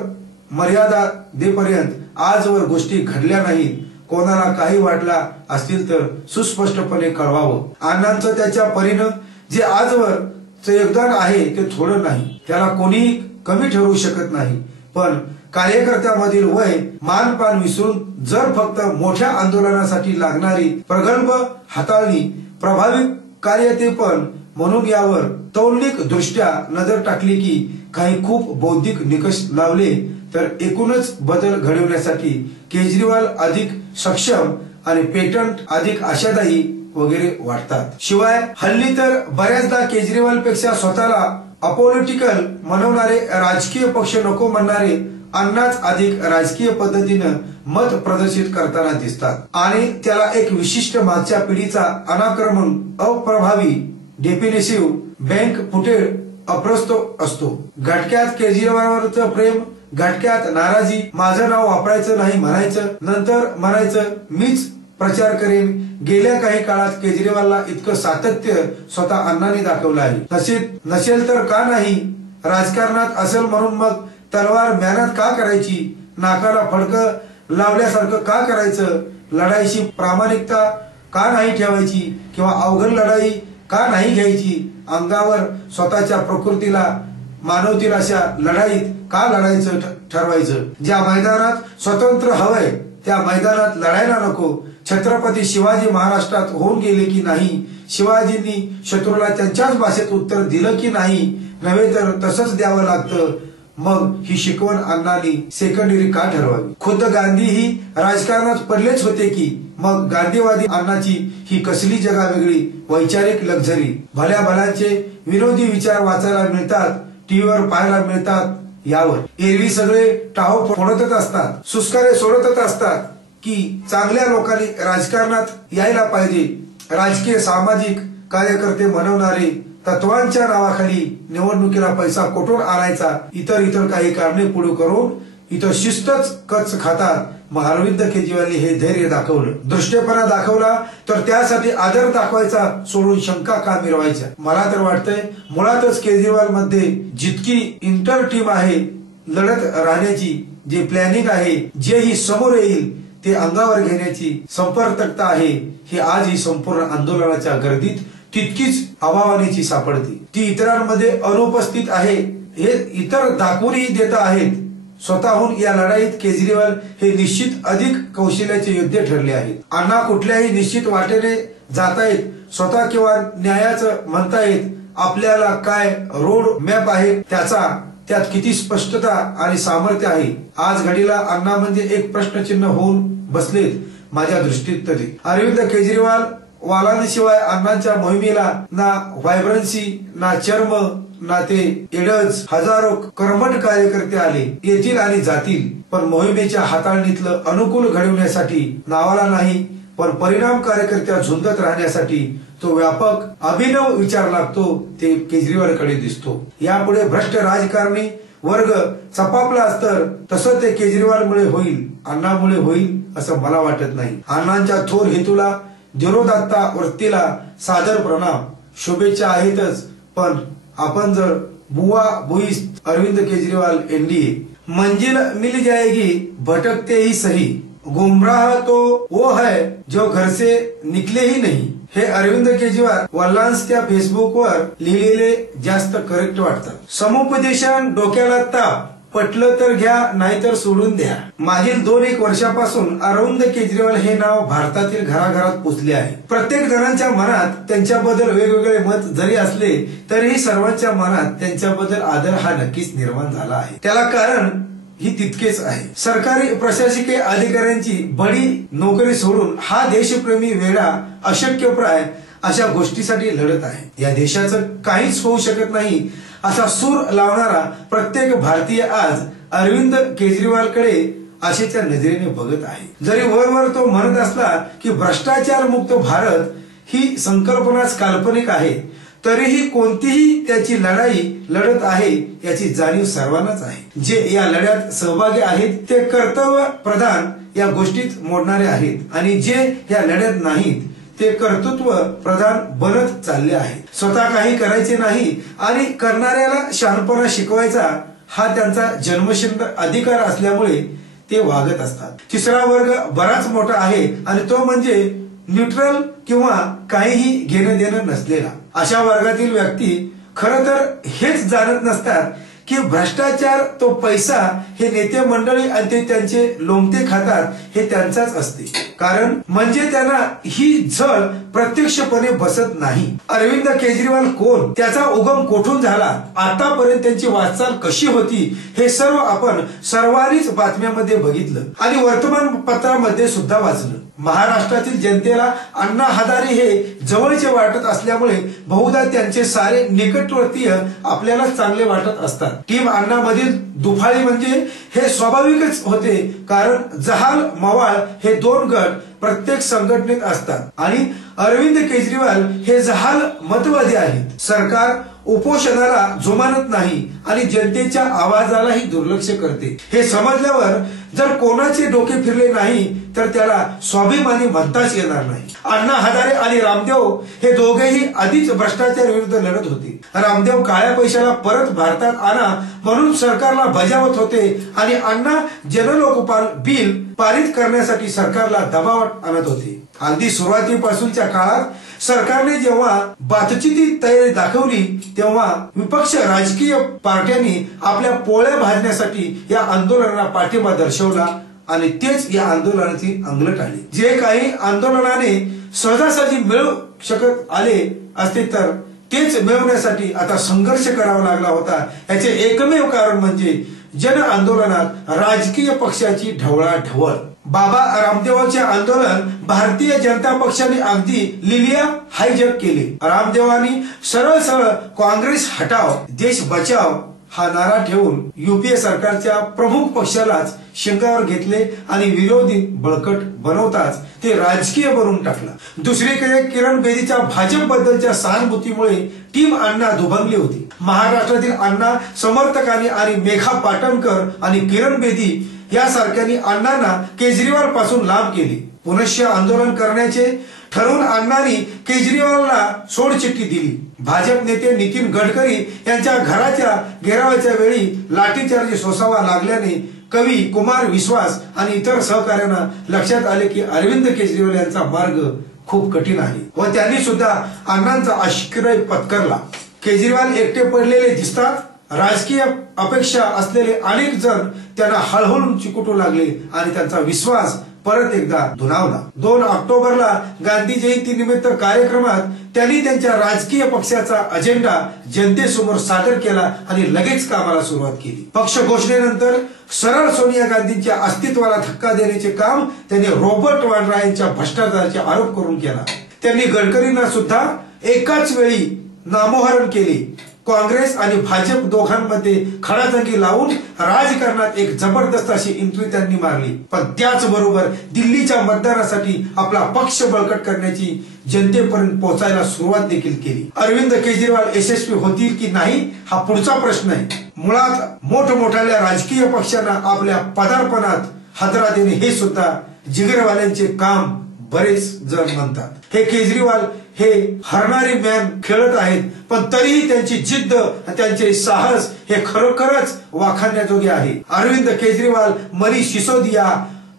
मर्यादा देपर्यंत आजवर गोष्टी घडल्या नाहीत। कोणाला काही वाटला असतील तर सुस्पष्टपणे कळवावं। अण्णांचं त्याच्या परीनं जे आजवर योगदान आहे ते थोडं नाही, त्याला कोणीही कमी ठरवू शकत नाही, पण कार्यकर्त्यामधील वय मानपान विसरून जर फक्त मोठ्या आंदोलनासाठी लागणारी प्रगल्भ हाताळणी, प्रभावी कार्य ते पण म्हणून यावर तौलनिक दृष्ट्या नजर टाकली की काही खूप बौद्धिक निकष लावले तर एकूणच बदल घडवण्यासाठी केजरीवाल अधिक सक्षम आणि पेटंट अधिक आशादायी वगैरे वाटतात। शिवाय हल्ली तर बऱ्याचदा केजरीवाल पेक्षा स्वतःला अपॉलिटिकल म्हणवणारे, राजकीय पक्ष नको म्हणणारे अण्णाच अधिक राजकीय पद्धतीनं मत प्रदर्शित करताना दिसतात आणि त्याला एक विशिष्ट मागच्या पिढीचा अनाक्रमण, अप्रभावी, डेफिनेसिव्ह, बँक फुटेड अप्रस्तुत असतो। घटक्यात केजरीवालवरचं प्रेम, घटक्यात नाराजी, माझं नाव वापरायचं नाही म्हणायचं, नंतर म्हणायचं मीच प्रचार करेन। गेल्या काही काळात केजरीवालला इतकं सातत्य स्वतः अण्णांनी दाखवलं आहे। नसेल तर का नाही, राजकारणात असेल म्हणून मग तलवार मेहनत का करायची, नाकाला फडकं लावल्यासारखं का करायचं, लढाईची प्रामाणिकता का नाही ठेवायची, किंवा अवघड लढाई का नाही घ्यायची, अंगावर स्वतःच्या प्रकृतीला मानवतील अशा लढाईत का लढायचं ठरवायचं। ज्या मैदानात स्वतंत्र हवंय त्या मैदानात लढायला नको। छत्रपती शिवाजी महाराष्ट्रात होऊन गेले की नाही, शिवाजींनी शत्रूला त्यांच्याच भाषेत उत्तर दिलं की नाही, नव्हे तर तसंच द्यावं लागतं। मग ही शिकवण अण्णांनी सेकंडरी का ठरवावी। खुद्द गांधी ही राजकारणात पडलेच होते की मग गांधीवादी अण्णाची ही कसली जगावेगळी वैचारिक लक्झरी। भल्या भल्यांचे विनोदी विचार वाचायला मिळतात, टीव्हीवर पाहायला मिळतात, यावर एरवी सगळे टाहो फोडतच असतात, सुस्कारे सोडतच असतात की चांगल्या लोकांनी राजकारणात यायला पाहिजे। राजकीय सामाजिक कार्यकर्ते म्हणवणारे तत्वांच्या नावाखाली निवडणुकीला पैसा कुठून आणायचा, इतर काही कारणे पुढे करून इथं शिस्तच कच खातात। मग अरविंद केजरीवालनी हे धैर्य दाखवलं, दृष्टेपणा दाखवला, तर त्यासाठी आदर दाखवायचा सोडून शंका का मिरवायच्या। मला तर वाटतंय मुळातच केजरीवाल मध्ये जितकी इंटर टीम आहे लढत राहण्याची, जे प्लॅनिंग आहे, जे ही समोर येईल ते अंगावर घेण्याची संपर्कता आहे, ही आज ही संपूर्ण आंदोलनाच्या गर्दीत तितकीच अभावानेची सापडते। ती इतरांमध्ये अनुपस्थित आहे हे इतर दाखवूनही देत आहेत। स्वतःहून या लढाईत केजरीवाल हे निश्चित अधिक कौशल्याचे योद्धे ठरले आहेत। अण्णा कुठल्याही निश्चित वाटेने जातायत, स्वतः किंवा न्यायाचं म्हणतायत। आपल्याला काय रोड मॅप आहे त्यात किती स्पष्टता आणि सामर्थ्य आहे। आज घडीला अण्णा म्हणजे एक प्रश्नचिन्ह होऊन बसलेत माझ्या दृष्टीत तरी। अरविंद केजरीवाल वालांशिवाय अण्णांच्या मोहिमेला ना व्हायब्रन्सी, ना चर्म, ना ते एडज. हजारो कर्मठ कार्यकर्ते आले, येतील आणि जातील, पण मोहिमेच्या हाताळणीतलं अनुकूल घडवण्यासाठी नावाला नाही पण परिणाम कार्यकर्त्या झुंजत राहण्यासाठी तो व्यापक अभिनव विचार लागतो ते केजरीवालकडे दिसतो. यापुढे भ्रष्ट राजकारणी वर्ग चपापला तर तसं ते केजरीवालमुळे होईल, अण्णामुळे होईल असं मला वाटत नाही. अण्णांच्या थोर हेतूला, धीरोदात्ता वृत्तीला सादर प्रणाम, शुभेच्छा आहेतच, पण आपण जर बुआ बुईस अरविंद केजरीवाल एनडीए मंजिल मिल जाएगी, भटकते ही सही, गुमराह तो वो है जो घर से निकले ही नहीं, हे अरविंद केजरीवाल वल्लांस त्या फेसबुकवर लिहिलेले जास्त करेक्ट वाटतात. समुपदेशन डोक्याला ताप, पटलं तर घ्या नाहीतर सोडून द्या. मागील 2-1 वर्षापासून अरविंद केजरीवाल हे नाव भारतातील घराघरात पोचले आहे. प्रत्येक जणांच्या मनात त्यांच्याबद्दल वेगवेगळे मत जरी असले तरीही सर्वांच्या मनात त्यांच्याबद्दल आदर हा नक्कीच निर्माण झाला आहे. त्याला कारण ही तितकेच आहे. सरकारी प्रशासकीय अधिकाऱ्यांची बडी नोकरी सोडून हा देशप्रेमी वेडा अशक्यप्राय अशा गोष्टीसाठी लढत आहे. या देशाचं काहीच होऊ शकत नाही असा सूर लावणारा प्रत्येक भारतीय आज अरविंद केजरीवालकडे आशेच्या नजरेने बघत आहे. जरी वरवर तो म्हणत असला की भ्रष्टाचार मुक्त भारत ही संकल्पनाच काल्पनिक आहे, तरीही कोणतीही त्याची लढाई लढत आहे याची जाणीव सर्वांनाच आहे. जे या लढ्यात सहभागी आहेत ते कर्तव्य प्रधान या गोष्टीत मोडणारे आहेत आणि जे या लढ्यात नाहीत ते कर्तृत्व प्रधान बनत चालले आहेत. स्वतः काही करायचे नाही आणि करणाऱ्याला शहाणपणा शिकवायचा हा त्यांचा जन्मसिद्ध अधिकार असल्यामुळे ते वागत असतात. तिसरा वर्ग बराच मोठा आहे आणि तो म्हणजे न्यूट्रल किंवा काहीही घेणं देणं नसलेला. अशा वर्गातील व्यक्ती खरं तर हेच जाणत नसतात की भ्रष्टाचार, तो पैसा हे नेते मंडळी आणि ते त्यांचे लोमते खातात हे त्यांचाच असते. कारण म्हणजे त्यांना ही झळ प्रत्यक्षपणे बसत नाही. अरविंद केजरीवाल कोण, त्याचा उगम कोठून झाला, आतापर्यंत त्यांची वाटचाल कशी होती हे सर्व आपण सर्वांनीच बातम्यामध्ये बघितलं आणि वर्तमानपत्रामध्ये सुद्धा वाचलं. महाराष्ट्रातील जनतेला अण्णा हजारे हे जवळचे वाटत असल्यामुळे बहुधा त्यांचे सारे निकटवर्तीय आपल्याला चांगले वाटत असतात. टीम अण्णा मधील दुफाळी म्हणजे हे स्वाभाविकच होते, कारण जहाल मवाळ हे 2 गट प्रत्येक संघटनेत असतात आणि अरविंद केजरीवाल हे जहाल मतवादी आहेत. सरकार उपोषणाला जुमानत नाही आणि जनतेच्या आवाजालाही दुर्लक्ष करते. हे समजल्यावर जर कोणाचे डोके फिरले नाही तर त्याला स्वाभिमानी म्हणताच येणार नाही. अण्णा हजारे आणि रामदेव हे दोघेही आधीच भ्रष्टाचार विरुद्ध लढत होते. रामदेव काळ्या पैशाला परत भारतात आणा म्हणून सरकारला बजावत होते आणि अण्णा जनलोकपाल बिल पारित करण्यासाठी सरकारला दबाव आणत होते. अगदी सुरुवातीपासूनच्या काळात सरकारने जेव्हा बातचीती तयारी दाखवली तेव्हा विपक्ष राजकीय पार्ट्यांनी आपल्या पोळ्या भाजण्यासाठी या आंदोलनाला पाठिंबा दर्शवला आणि तेच या आंदोलनाची अंगलट आली. जे काही आंदोलनाने सहजासहजी मिळू शकत आले असते तर तेच मिळवण्यासाठी आता संघर्ष करावा लागला होता. याचे एकमेव कारण म्हणजे जन आंदोलनात राजकीय पक्षाची ढवळाढवळ. बाबा रामदेवांचे आंदोलन भारतीय जनता पक्षाने अगदी लिलिया हायजॅक केले. रामदेवांनी सरळ सरळ काँग्रेस हटाव देश बचाव हा नारा ठेवून युपीए सरकारच्या प्रमुख पक्षालाच शिंगावर घेतले आणि विरोधी बळकट बनवताच ते राजकीय बनवून टाकला. दुसरीकडे किरण बेदीच्या भाजप बद्दलच्या सहानुभूतीमुळे टीम अण्णा दुभंगली होती. महाराष्ट्रातील अण्णा समर्थकांनी आणि मेघा पाटणकर आणि किरण बेदी यासारख्यांनी अण्णांना केजरीवाल पासून लांब केले. पुनश्च आंदोलन करण्याचे ठरवून अण्णांनी केजरीवालला सोडचिठ्ठी दिली. भाजप नेते नितीन गडकरी यांच्या घराच्या घेरावाच्या वेळी लाठीचार्ज सोसावा लागल्याने कवी कुमार विश्वास आणि इतर सहकाऱ्यांना लक्षात आले की अरविंद केजरीवाल यांचा मार्ग खूप कठीण आहे व त्यांनी सुद्धा अण्णांचा आश्रय पत्करला. केजरीवाल एकटे पडलेले दिसतात. राजकीय अपेक्षा असलेले अनेक जण त्यांना हळहळून चिकटू लागले आणि त्यांचा विश्वास परत एकदा दुणावला. 2 ऑक्टोबरला गांधी जयंती निमित्त कार्यक्रमात त्यांनी त्यांच्या राजकीय पक्षाचा अजेंडा जनतेसमोर सादर केला आणि लगेच कामाला सुरुवात केली. पक्ष घोषणेनंतर सरळ सोनिया गांधींच्या अस्तित्वाला धक्का देण्याचे काम त्यांनी रॉबर्ट वाड्रा यांच्या भ्रष्टाचाराचे आरोप करून केला. त्यांनी गडकरींना सुद्धा एकाच वेळी नामोहरण केले. काँग्रेस आणि भाजप दोघांमध्ये खडाजंगी लावून राजकारणात एक जबरदस्त अशी एंट्री त्यांनी मारली. पण त्याचबरोबर दिल्लीच्या मतदारासाठी आपला पक्ष बळकट करण्याची जनतेपर्यंत पोहोचायला सुरुवात देखील केली. अरविंद केजरीवाल यशस्वी होतील की नाही हा पुढचा प्रश्न आहे. मुळात मोठमोठ्या राजकीय पक्षांना आपल्या पदार्पणात हादरा देणे हे सुद्धा जिगरवाल्यांचे काम बरेच जण म्हणतात. हे केजरीवाल हे हरणारी मॅन खेळत आहेत, पण तरीही त्यांची जिद्द त्यांचे साहस हे खरोखरच वाखाणण्याजोगे आहे. अरविंद केजरीवाल, मनीष सिसोदिया,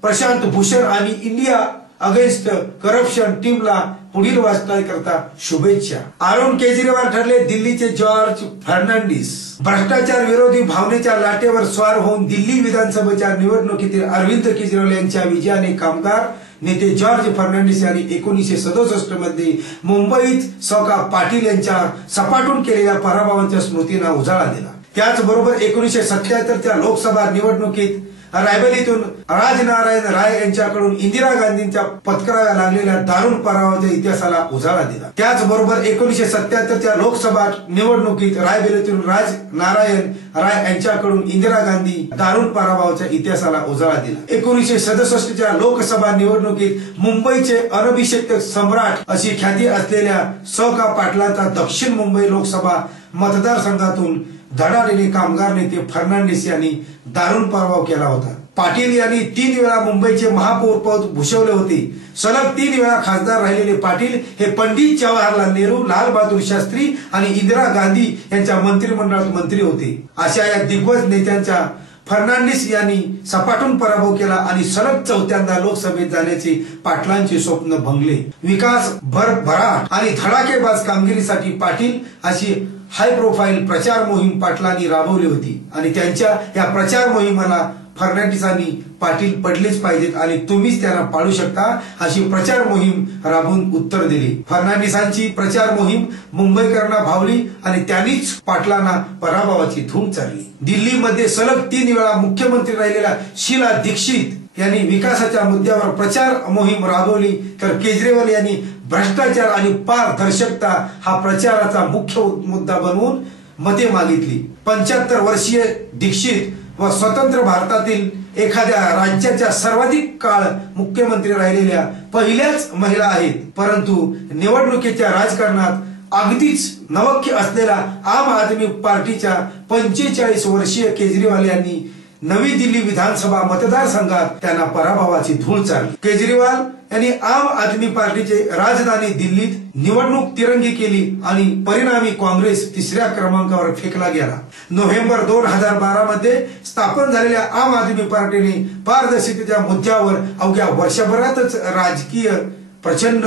प्रशांत भूषण आणि इंडिया अगेन्स्ट करप्शन टीमला पुढील वाटचाली करता शुभेच्छा. अरुण केजरीवाल ठरले दिल्लीचे जॉर्ज फर्नांडिस. भ्रष्टाचार विरोधी भावनेच्या लाटेवर स्वार होऊन दिल्ली विधानसभेच्या निवडणुकीतील अरविंद केजरीवाल यांच्या विजयाने कामगार नेते जॉर्ज फर्नांडिस यांनी 1967 मध्ये मुंबईत सौका पाटील यांच्या सपाटून केलेल्या पराभवांच्या स्मृतींना उजाळा दिला. त्याचबरोबर 1977च्या लोकसभा निवडणुकीत रायबरेलीतून राजनारायण राय यांच्याकडून इंदिरा गांधींच्या पत्कराव्या लागलेल्या दारुण पराभवाच्या इतिहासाला उजाळा दिला. त्याचबरोबर 1977च्या लोकसभा निवडणुकीत रायबरेलीतून राजनारायण राय यांच्याकडून इंदिरा गांधी दारुण पराभवाच्या इतिहासाला उजाळा दिला. 1967च्या लोकसभा निवडणुकीत मुंबईचे अनभिषिक्त सम्राट अशी ख्याती असलेल्या सौका पाटलांचा दक्षिण मुंबई लोकसभा मतदारसंघातून धडाडीने कामगार नेते फर्नांडिस यांनी दारुण पराभव केला होता. पाटील यांनी 3 वेळा मुंबईचे महापौर पद भूषवले होते. सलग 3 वेळा खासदार राहिलेले पाटील हे पंडित जवाहरलाल नेहरू, लाल बहादूर शास्त्री आणि इंदिरा गांधी यांच्या मंत्रिमंडळात मंत्री होते. अशा या दिग्गज नेत्यांच्या फर्नांडिस यांनी सपाटून पराभव केला आणि सलग 4थ्यांदा लोकसभेत जाण्याचे पाटलांचे स्वप्न भंगले. विकास भरभराट आणि धडाकेबाज कामगिरीसाठी पाटील अशी हाय प्रोफाईल प्रचार मोहीम पाटलांनी राबवली होती आणि त्यांच्या या प्रचार मोहिमेला फर्नांडिसांनी पाटील पडलेच पाहिजेत आणि तुम्हीच त्यांना पाडू शकता अशी प्रचार मोहीम राबवून उत्तर दिले. फर्नांडिसांची प्रचार मोहीम मुंबईकरांना भावली आणि त्यांनीच पाटलांना पराभवाची धूम चालली. दिल्लीमध्ये सलग 3 वेळा मुख्यमंत्री राहिलेल्या शीला दीक्षित यांनी विकासाच्या मुद्द्यावर प्रचार मोहीम राबवली, तर केजरीवाल यांनी भ्रष्टाचार आणि पारदर्शकता हा प्रचाराचा मुख्य मुद्दा बनवून मते मागितली. 75 वर्षीय दीक्षित व स्वतंत्र भारतातील एखाद्या राज्याच्या सर्वाधिक काळ मुख्यमंत्री राहिलेल्या पहिल्याच महिला आहेत. परंतु निवडणुकीच्या राजकारणात अगदीच नवख्य असलेल्या आम आदमी पार्टीच्या 45 वर्षीय केजरीवाल यांनी नवी दिल्ली विधानसभा मतदारसंघात त्यांना पराभवाची धूळ चालली. केजरीवाल यांनी आम आदमी पार्टीचे राजधानी दिल्लीत निवडणूक तिरंगी केली आणि परिणामी काँग्रेस 3ऱ्या क्रमांकावर फेकला गेला. नोव्हेंबर 2012 मध्ये स्थापन झालेल्या आम आदमी पार्टीने पारदर्शकतेच्या मुद्द्यावर अवघ्या वर्षभरातच राजकीय प्रचंड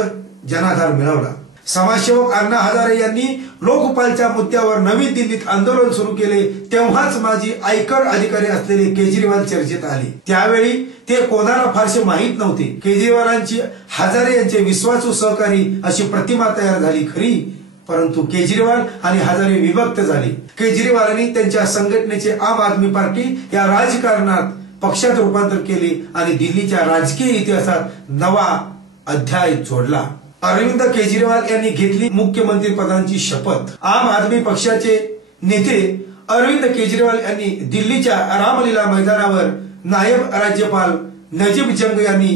जनाधार मिळवला. समाजसेवक अण्णा हजारे यांनी लोकपालच्या मुद्द्यावर नवी दिल्लीत आंदोलन सुरू केले. तेव्हाच माजी आयकर अधिकारी असलेले केजरीवाल चर्चेत आले. त्यावेळी ते कोणाला फारसे माहीत नव्हते. केजरीवालांची हजारे यांचे विश्वासू सहकारी अशी प्रतिमा तयार झाली खरी, परंतु केजरीवाल आणि हजारे विभक्त झाले. केजरीवालांनी त्यांच्या संघटनेचे आम आदमी पार्टी या राजकारणात पक्षात रूपांतर केले आणि दिल्लीच्या राजकीय इतिहासात नवा अध्याय जोडला. अरविंद केजरीवाल यांनी घेतली मुख्यमंत्री पदाची शपथ. आम आदमी पक्षाचे नेते अरविंद केजरीवाल यांनी दिल्लीच्या रामलीला मैदानावर नायब राज्यपाल नजीब जंग यांनी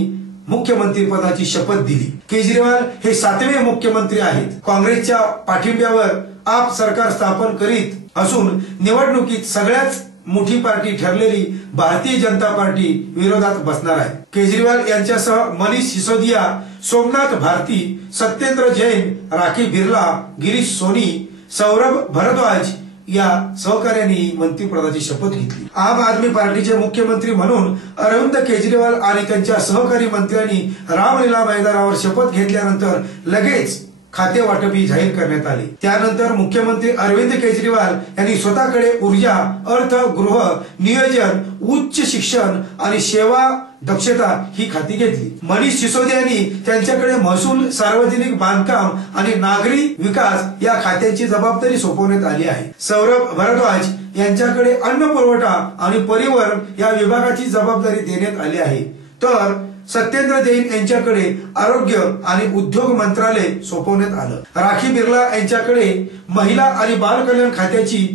मुख्यमंत्री पदाची शपथ दिली. केजरीवाल हे 7वे मुख्यमंत्री आहेत. काँग्रेसच्या पाठिंब्यावर आप सरकार स्थापन करीत असून निवडणुकीत सगळ्याच मोठी पार्टी ठरलेली भारतीय जनता पार्टी विरोधात बसणार आहे. केजरीवाल यांच्यासह मनीष सिसोदिया, सोमनाथ भारती, सत्येंद्र जैन, राखी बिर्ला, गिरीश सोनी, सौरभ भारद्वाज या सहकार्यांनी मंत्रिपदाची शपथ घेतली. आम आदमी पार्टीचे मुख्यमंत्री म्हणून अरविंद केजरीवाल आणि त्यांच्या सहकारी मंत्र्यांनी रामलीला मैदानावर शपथ घेतल्यानंतर लगेच खाते वाटपही जाहीर करण्यात आले. त्यानंतर मुख्यमंत्री अरविंद केजरीवाल यांनी स्वतःकडे ऊर्जा, अर्थ, गृह, नियोजन, उच्च शिक्षण आणि सेवा दक्षता ही खाती घेतली. मनीष सिसोदिया यांनी त्यांच्याकडे महसूल, सार्वजनिक बांधकाम आणि नागरी विकास या खात्यांची जबाबदारी सोपवण्यात आली आहे. सौरभ भारद्वाज यांच्याकडे अन्न पुरवठा आणि परिवहन या विभागाची जबाबदारी देण्यात आली आहे. तर सत्येंद्र जैन यांच्याकडे आरोग्य आणि उद्योग मंत्रालय सोपवण्यात आलं. राखी बिर्ला यांच्याकडे महिला आणि बाल कल्याण खात्याची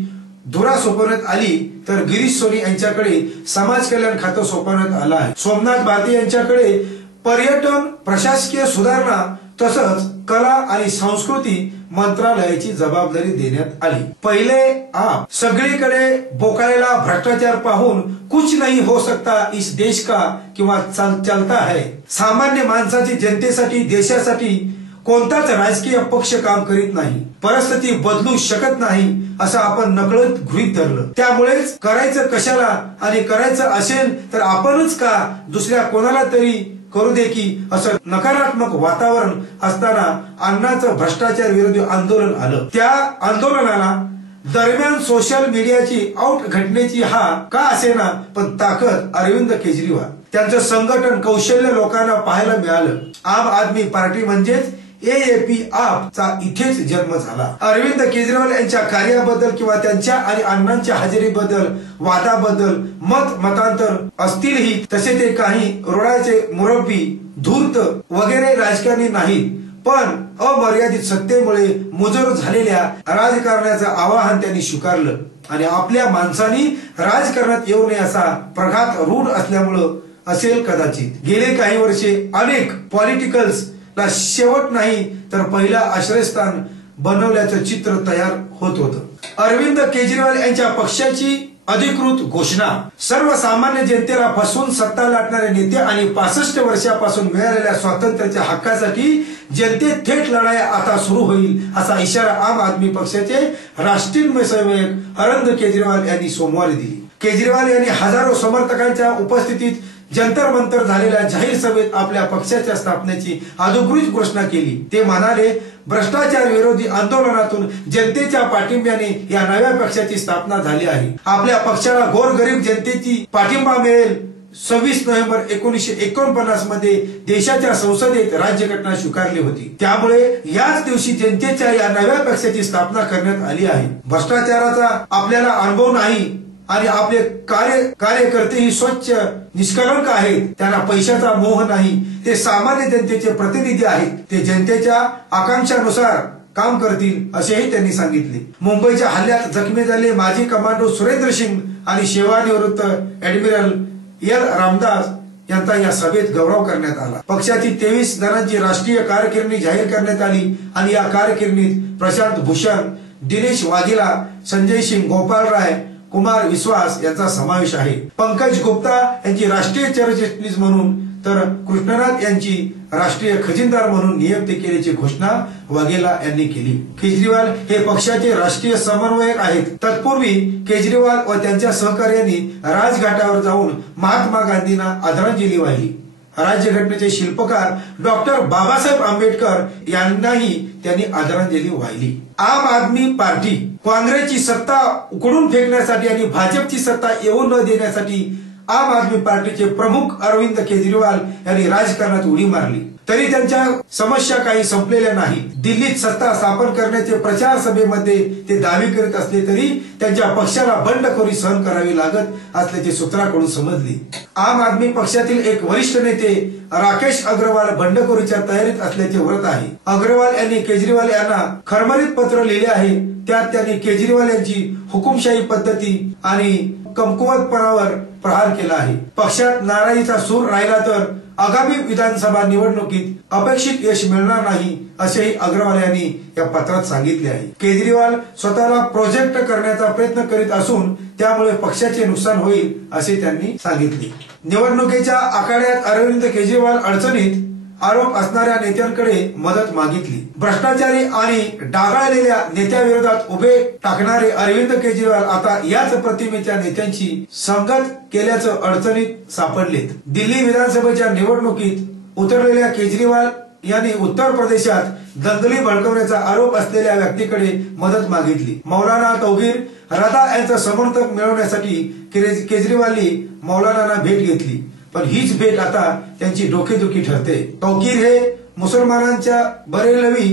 धुरा सोपवण्यात आली, तर गिरीश सोनी यांच्याकडे समाज कल्याण खातं सोपवण्यात आलं आहे. सोमनाथ भारती यांच्याकडे पर्यटन, प्रशासकीय सुधारणा तसंच कला आणि संस्कृती मंत्रालयाची जबाबदारी देण्यात आली. पहिले आप सगळीकडे बोकाळलेला भ्रष्टाचार पाहून कुछ नहीं हो सकता इस देश का किंवा चलता है. सामान्य माणसाची, जनतेसाठी, देशासाठी कोणताच राजकीय पक्ष काम करीत नाही. परिस्थिती बदलू शकत नाही असं आपण नकळत गृहीत धरलं. त्यामुळेच करायचं कशाला आणि करायचं असेल तर आपणच का, दुसऱ्या कोणाला तरी करू दे की असं नकारात्मक वातावरण असताना अण्णांचं भ्रष्टाचार विरोधी आंदोलन आलं. त्या आंदोलनाला दरम्यान सोशल मीडियाची आउट घटनेची हा का असेना पण ताकद अरविंद केजरीवाल, त्यांचं संघटन कौशल्य लोकांना पाहायला मिळालं. आम आदमी पार्टी म्हणजेच AAP चा इथेच जन्म झाला. अरविंद केजरीवाल यांच्या कार्याबद्दल किंवा त्यांच्या आणि अण्णांच्या हजेरीबद्दल, वादाबद्दल मतांतर असतीलही, तसे ते काही रोडाचे मुरब्बी, धूर्त वगैरे राजकारणी नाहीत, पण अमर्यादित सत्तेमुळे मुजर झालेल्या राजकारणाचं आवाहन त्यांनी स्वीकारलं आणि आपल्या माणसांनी राजकारणात येऊ नये असा प्रघात रूढ असल्यामुळं असेल कदाचित. गेले काही वर्षे अनेक पॉलिटिकल्स ला शेवट नाही तर पहिला आश्रयस्थान बनवल्याचं चित्र तयार होत होतं. अरविंद केजरीवाल यांच्या पक्षाची अधिकृत घोषणा. सर्वसामान्य जनतेला फसवून सत्ता लाटणारे नेते आणि 65 वर्षापासून मिळालेल्या स्वातंत्र्याच्या हक्कासाठी जनतेत थेट लढाई आता सुरू होईल असा इशारा आम आदमी पक्षाचे राष्ट्रीय समन्वयक अरविंद केजरीवाल यांनी सोमवारी दिली. केजरीवाल यांनी हजारो समर्थकांच्या उपस्थितीत जंतर मंतर झालेल्या जाहीर सभेत आपल्या पक्षाच्या स्थापनेची अधिकृत घोषणा केली. ते म्हणाले, भ्रष्टाचार विरोधी आंदोलनातून जनतेच्या पाठिंब्याने या नव्या पक्षाची स्थापना झाली आहे. आपल्या पक्षाला गोरगरीब जनतेची पाठिंबा मिळेल. 26 नोव्हेंबर 1949 मध्ये देशाच्या संसदेत राज्यघटना स्वीकारली होती. त्यामुळे याच दिवशी जनतेच्या या नव्या पक्षाची स्थापना करण्यात आली आहे. भ्रष्टाचाराचा आपल्याला अनुभव नाही आणि आपले कार्यकर्तेही स्वच्छ निष्कलंक आहेत. त्यांना पैशाचा मोह नाही. ते सामान्य जनतेचे प्रतिनिधी आहेत. ते जनतेच्या आकांक्षानुसार काम करतील असेही त्यांनी सांगितले. मुंबईच्या हल्ल्यात जखमी झाले माजी कमांडो सुरेंद्र सिंग आणि सेवानिवृत्त ऍडमिरल एल रामदास यांचा या सभेत गौरव करण्यात आला. पक्षाची 23 जणांची राष्ट्रीय कार्यकारिणी जाहीर करण्यात आली आणि या कार्यकारिणीत प्रशांत भूषण, दिनेश वाघेला, संजय सिंग, गोपाल राय, कुमार विश्वास यांचा समावेश आहे. पंकज गुप्ता यांची राष्ट्रीय सरचिटणीस म्हणून तर कृष्णनाथ यांची राष्ट्रीय खजिनदार म्हणून नियुक्ती केल्याची घोषणा वाघेला यांनी केली. केजरीवाल हे पक्षाचे राष्ट्रीय समन्वयक आहेत. तत्पूर्वी केजरीवाल व त्यांच्या सहकार्यांनी राजघाटावर जाऊन महात्मा गांधींना आदरांजली वाहिली. राज्यघटनेचे शिल्पकार डॉक्टर बाबासाहेब आंबेडकर यांनाही त्यांनी आदरांजली वाहिली. आम आदमी पार्टी काँग्रेसची सत्ता उकडून फेकण्यासाठी आणि भाजपची सत्ता येऊ न देण्यासाठी आम आदमी पार्टीचे प्रमुख अरविंद केजरीवाल यांनी राजकारणात उडी मारली. तरी त्यांच्या समस्या काही संपलेल्या नाही. दिल्लीत सत्ता स्थापन करण्याचे प्रचार सभेमध्ये ते दावे करीत असले तरी त्यांच्या पक्षाला बंडखोरी सहन करावी लागत असल्याचे सूत्रांकडून समजले. आम आदमी पक्षातील एक वरिष्ठ नेते राकेश अग्रवाल बंडखोरीच्या तयारीत असल्याचे वृत्त आहे. अग्रवाल यांनी केजरीवाल यांना खरमरीत पत्र लिहिले आहे. त्यात त्यांनी केजरीवाल यांची हुकुमशाही पद्धती आणि कमकुवतपणावर प्रहार केला आहे. पक्षात नाराजीचा सूर राहिला तर आगामी विधानसभा निवडणुकीत अपेक्षित यश मिळणार नाही असेही अग्रवाल यांनी या पत्रात सांगितले आहे. केजरीवाल स्वतःला प्रोजेक्ट करण्याचा प्रयत्न करीत असून त्यामुळे पक्षाचे नुकसान होईल असे त्यांनी सांगितले. निवडणुकीच्या आखाड्यात अरविंद केजरीवाल अडचणीत आरोप असणाऱ्या नेत्यांकडे मदत मागितली. भ्रष्टाचारी आणि डागाळलेल्या नेत्याविरोधात उभे टाकणारे अरविंद केजरीवाल आता याच प्रतिमेच्या नेत्यांची संगत केल्याचं अडचणीत सापडलेत. दिल्ली विधानसभेच्या निवडणुकीत उतरलेल्या केजरीवाल यांनी उत्तर प्रदेशात दंगली भडकवण्याचा आरोप असलेल्या व्यक्तीकडे मदत मागितली. मौलाना तौकीर रजा यांचं समर्थक मिळवण्यासाठी केजरीवालनी मौलानांना भेट घेतली. पण हीच भेट आता त्यांची डोकेदुखी ठरते. तौकीर हे मुसलमानांच्या बरेलवी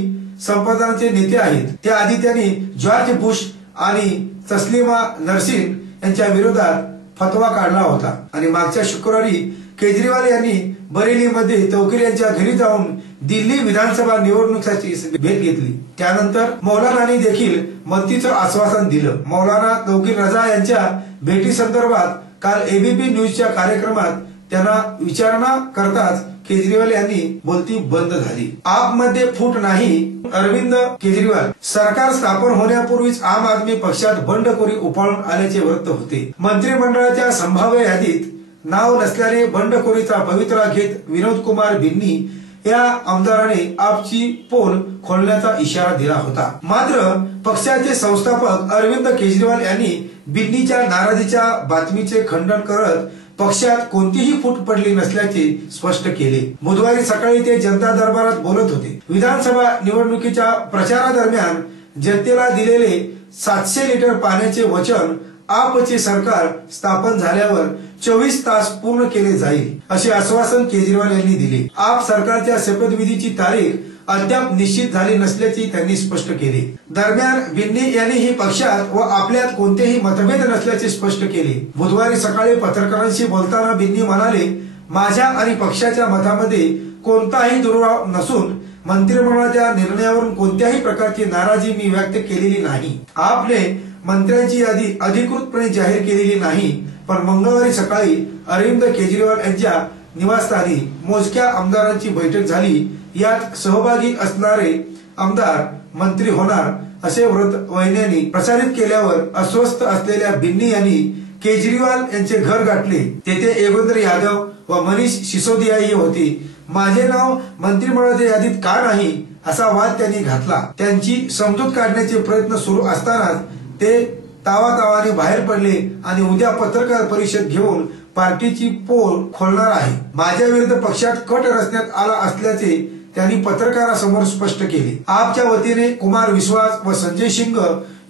संप्रदायाचे नेते आहेत. त्याआधी त्यांनी जॉर्ज बुश आणि तस्लिमा नरसिन यांच्या विरोधात फतवा काढला होता आणि मागच्या शुक्रवारी केजरीवाल यांनी बरेलीमध्ये तौकीर यांच्या घरी जाऊन दिल्ली विधानसभा निवडणुकीची भेट घेतली। त्यानंतर मौलानांनी देखील मदतीचं आश्वासन दिलं। मौलाना तौकीर रजा यांच्या भेटी संदर्भात काल एबीपी न्यूजच्या कार्यक्रमात त्यांना विचारणा करताच केजरीवाल यांनी बोलती बंद झाली। आप मध्ये फूट नाही। अरविंद केजरीवाल सरकार स्थापन होण्यापूर्वीच आम आदमी पक्षात बंडखोरी उफाळून आल्याचे वृत्त होते। मंत्रिमंडळाच्या संभाव्य यादीत नाव नसल्याने बंडखोरीचा पवित्रा घेत विनोद कुमार बिन्नी या आमदाराने आपची पोल खोलण्याचा इशारा दिला होता। मात्र पक्षाचे संस्थापक अरविंद केजरीवाल यांनी बिन्नीच्या नाराजीच्या बातमीचे खंडन करत पक्षात कोणतीही फूट पडली नसल्याचे स्पष्ट केले। बुधवारी सकाळी ते जनता दरबारात बोलत होते। विधानसभा निवडणुकीच्या प्रचारादरम्यान जनतेला दिलेले 700 लिटर पाण्याचे वचन आपचे सरकार स्थापन झाल्यावर 24 तास पूर्ण केले जाईल असे आश्वासन केजरीवाल यांनी दिले। आप सरकारच्या शपथविधीची तारीख अद्याप निश्चित झाली नसल्याचे त्यांनी स्पष्ट केले। दरम्यान बिन्नी यांनीही पक्षात व आपल्यात कोणतेही मतभेद नसल्याचे स्पष्ट केले। बुधवारी सकाळी पत्रकारांशी बोलताना बिन्नी म्हणाले, माझ्या आणि पक्षाच्या मतामध्ये कोणताही दुराव नसून मंत्रिमंडळाच्या निर्णयावरून कोणत्याही प्रकारची नाराजी मी व्यक्त केलेली नाही। आपने मंत्र्यांची यादी अधिकृतपणे जाहीर केलेली नाही, पण मंगळवारी सकाळी अरविंद केजरीवाल यांच्या निवासस्थानी मोजक्या आमदारांची बैठक झाली। यात सहभागी असणारे आमदार मंत्री होणार असे वृत्तवाहिन्यांनी प्रसारित केल्यावर अस्वस्थ असलेल्या बिन्नी यांनी केजरीवाल यांचे घर गाठले। तेथे योगेंद्र यादव व मनीष सिसोदियाही होते। माझे नाव मंत्रिमंडळाच्या यादीत का नाही असा वाद त्यांनी घातला। त्यांची समजूत काढण्याचे प्रयत्न सुरू असतानाच ते तावातावाने बाहेर पडले आणि उद्या पत्रकार परिषद घेऊन पार्टीची पोल खोलणार आहे। माझ्या विरुद्ध पक्षात कट रचण्यात आला असल्याचे त्यांनी पत्रकारांसमोर स्पष्ट केले। आपच्या वतीने कुमार विश्वास व संजय सिंग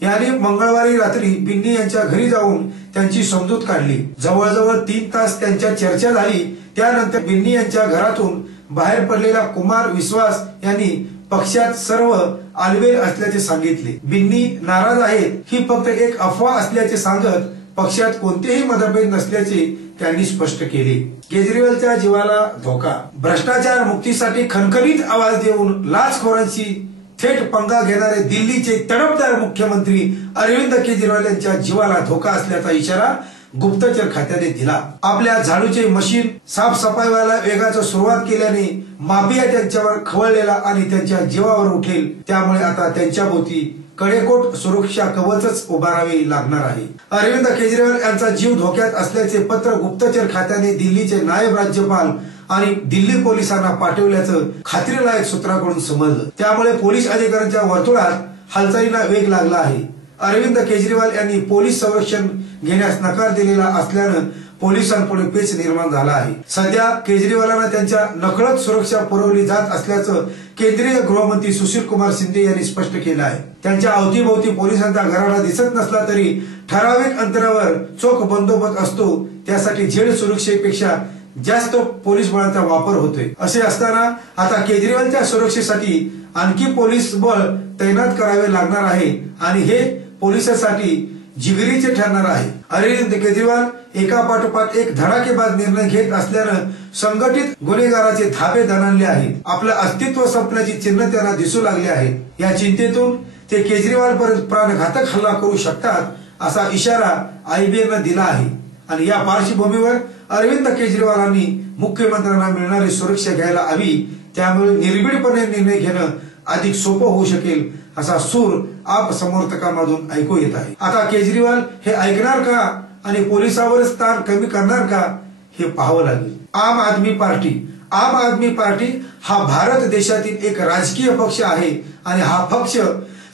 यांनी मंगळवारी रात्री बिन्नी यांच्या घरी जाऊन त्यांची समजूत काढली। जवळजवळ 3 तास त्यांच्या चर्चा झाली। त्यानंतर बिन्नी यांच्या घरातून बाहेर पडलेल्या कुमार विश्वास यांनी पक्षात सर्व आलबेल असल्याचे सांगितले। बिन्नी नाराज आहेत ही फक्त एक अफवा असल्याचे सांगत पक्षात कोणतेही मतभेद नसल्याचे त्यांनी स्पष्ट केले। केजरीवालच्या जीवाला धोका। भ्रष्टाचार मुक्तीसाठी खणखणीत आवाज देऊन लाचखोरांशी थेट पंगा घेणारे दिल्लीचे तडफदार मुख्यमंत्री अरविंद केजरीवाल यांच्या जीवाला धोका असल्याचा इशारा गुप्तचर खात्याने दिला। आपल्या झाडूचे मशीन साफसफाईवाला वेगाची सुरुवात केल्याने माफिया त्यांच्यावर खवळलेला आणि त्यांच्या जीवावर उठेल। त्यामुळे आता त्यांच्याभोवती कडेकोट सुरक्षा कवचच उभारावे लागणार आहे। अरविंद केजरीवाल यांचा जीव धोक्यात असल्याचे पत्र गुप्तचर खात्याने दिल्लीचे नायब राज्यपाल आणि दिल्ली पोलिसांना पाठवल्याचं खात्रीलायक सूत्राकडून समजलं। त्यामुळे पोलीस अधिकाऱ्यांच्या वर्तुळात हालचालींना वेग लागला आहे। अरविंद केजरीवाल यांनी पोलीस संरक्षण घेण्यास नकार दिलेला असल्यानं पोलिसांपुढे पेच निर्माण झाला आहे। सध्या केजरीवालांना त्यांच्या नकळत सुरक्षा पुरवली जात असल्याचं केंद्रीय गृहमंत्री सुशील कुमार शिंदे यांनी स्पष्ट केलं आहे। त्यांच्या अवतीभोवती पोलिसांचा घराडा दिसत नसला तरी ठराविक अंतरावर चोख बंदोबस्त असतो। त्यासाठी झेड सुरक्षेपेक्षा जास्त पोलीस बळाचा वापर होतोय। असे असताना आता केजरीवालच्या सुरक्षेसाठी आणखी पोलीस बळ तैनात करावे लागणार आहे आणि हे पोलिसांसाठी जिगरीचे ठरणार आहे। अरविंद केजरीवाल एकापाठोपाठ एक धडाकेबाज निर्णय घेत असल्यानं संघटित गुन्हेगाराचे धाबे दणाणले आहेत। आपलं अस्तित्व संपण्याची चिन्ह त्यांना दिसू लागले आहेत। या चिंतेतून ते केजरीवाल पर्यंत प्राणघातक हल्ला करू शकतात असा इशारा आयबीएनं दिला आहे आणि या पार्श्वभूमीवर अरविंद केजरीवालांनी मुख्यमंत्र्यांना मिळणारी सुरक्षा घ्यायला हवी। त्यामुळे निर्भीडपणे निर्णय घेणं अधिक सोपं होऊ शकेल असा सूर आप समर्थकांमधून ऐकू येत आहे। आता केजरीवाल हे ऐकणार का आणि पोलिसांवर स्थान कमी करणार का हे पाहावं लागेल। आम आदमी पार्टी हा भारत देशातील एक राजकीय पक्ष आहे आणि हा पक्ष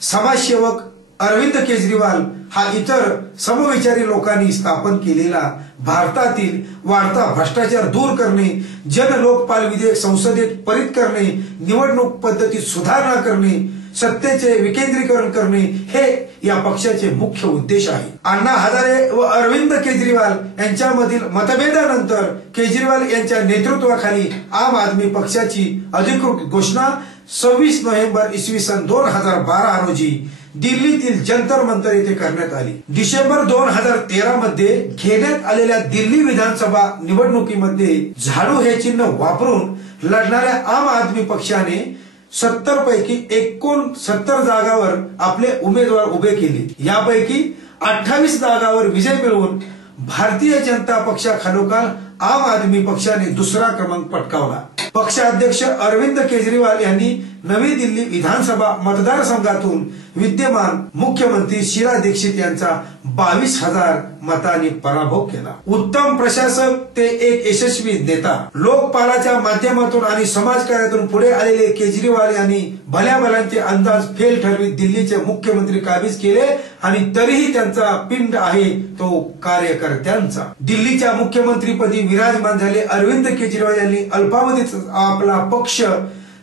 समाजसेवक अरविंद केजरीवाल हा इतर समविचारी लोकांनी स्थापन केलेला भारतातील वाढता भ्रष्टाचार दूर करणे, जन लोकपाल विधेयक संसदेत पारित करणे, निवडणूक पद्धतीत सुधारणा करणे, सत्तेचे विकेंद्रीकरण करणे हे या पक्षाचे मुख्य उद्देश आहे। अण्णा हजारे व अरविंद केजरीवाल यांच्यामधील मतभेदानंतर केजरीवाल यांच्या नेतृत्वाखाली आम आदमी पक्षाची अधिकृत घोषणा 26 नोव्हेंबर इसवी सन 2012 रोजी दिल्लीतील जंतर मंतर येथे करण्यात आली। डिसेंबर 2013 मध्ये घेण्यात आलेल्या दिल्ली विधानसभा निवडणुकीमध्ये झाडू हे चिन्ह वापरून लढणाऱ्या आम आदमी पक्षाने 70 पैकी 69 जागावर आपले उमेदवार उभे केले। यापैकी 28 जागावर विजय मिळवून भारतीय जनता पक्षाखालोखाल आम आदमी पक्षाने दुसरा क्रमांक पटकावला। पक्षाध्यक्ष अरविंद केजरीवाल यांनी नवी दिल्ली विधानसभा मतदारसंघातून विद्यमान मुख्यमंत्री शीला दीक्षित यांचा 22,000 मतांनी पराभव केला। उत्तम प्रशासक ते एक यशस्वी नेता, लोकपालाच्या माध्यमातून आणि समाजकार्यातून पुढे आलेले केजरीवाल यांनी भल्याभल्यांचे अंदाज फेल ठरवीत दिल्लीचे मुख्यमंत्री काबीज केले आणि तरीही त्यांचा पिंड आहे तो कार्यकर्त्यांचा। दिल्लीच्या मुख्यमंत्रीपदी विराजमान झाले अरविंद केजरीवाल यांनी अल्पावधीत आपला पक्ष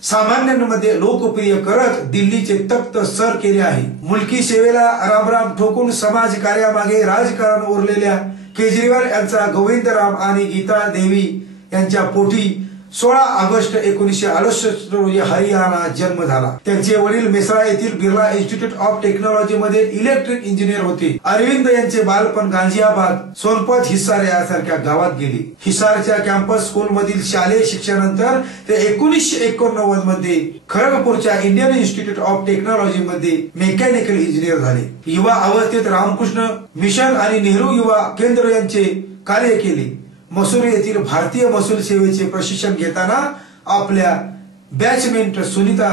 सामान्यांमध्ये लोकप्रिय करत दिल्लीचे तख्त सर केले आहे। मुलकी सेवेला रामराम ठोकून समाज कार्यामागे राजकारण उरलेल्या केजरीवाल यांचा गोविंदराम आणि गीता देवी यांच्या पोटी 16 ऑगस्ट 1968 रोजी हरियाणा जन्म झाला। त्यांचे वडील मेसरा येथील बिर्ला इन्स्टिट्यूट ऑफ टेक्नॉलॉजी मध्ये इलेक्ट्रिक इंजिनियर होते। अरविंद यांचे बालपण गाझियाबाद, सोनपत, हिसार यासारख्या गावात गेले। हिसारच्या कॅम्पस स्कूल मधील शालेय शिक्षणानंतर ते 1989 मध्ये खरगपूरच्या इंडियन इन्स्टिट्यूट ऑफ टेक्नॉलॉजी मध्ये मेकॅनिकल इंजिनियर झाले। युवा अवस्थेत रामकृष्ण मिशन आणि नेहरू युवा केंद्र यांचे कार्य केले। मसुरी येथील भारतीय महसूल सेवेचे प्रशिक्षण घेताना आपल्या बॅचमेट सुनीता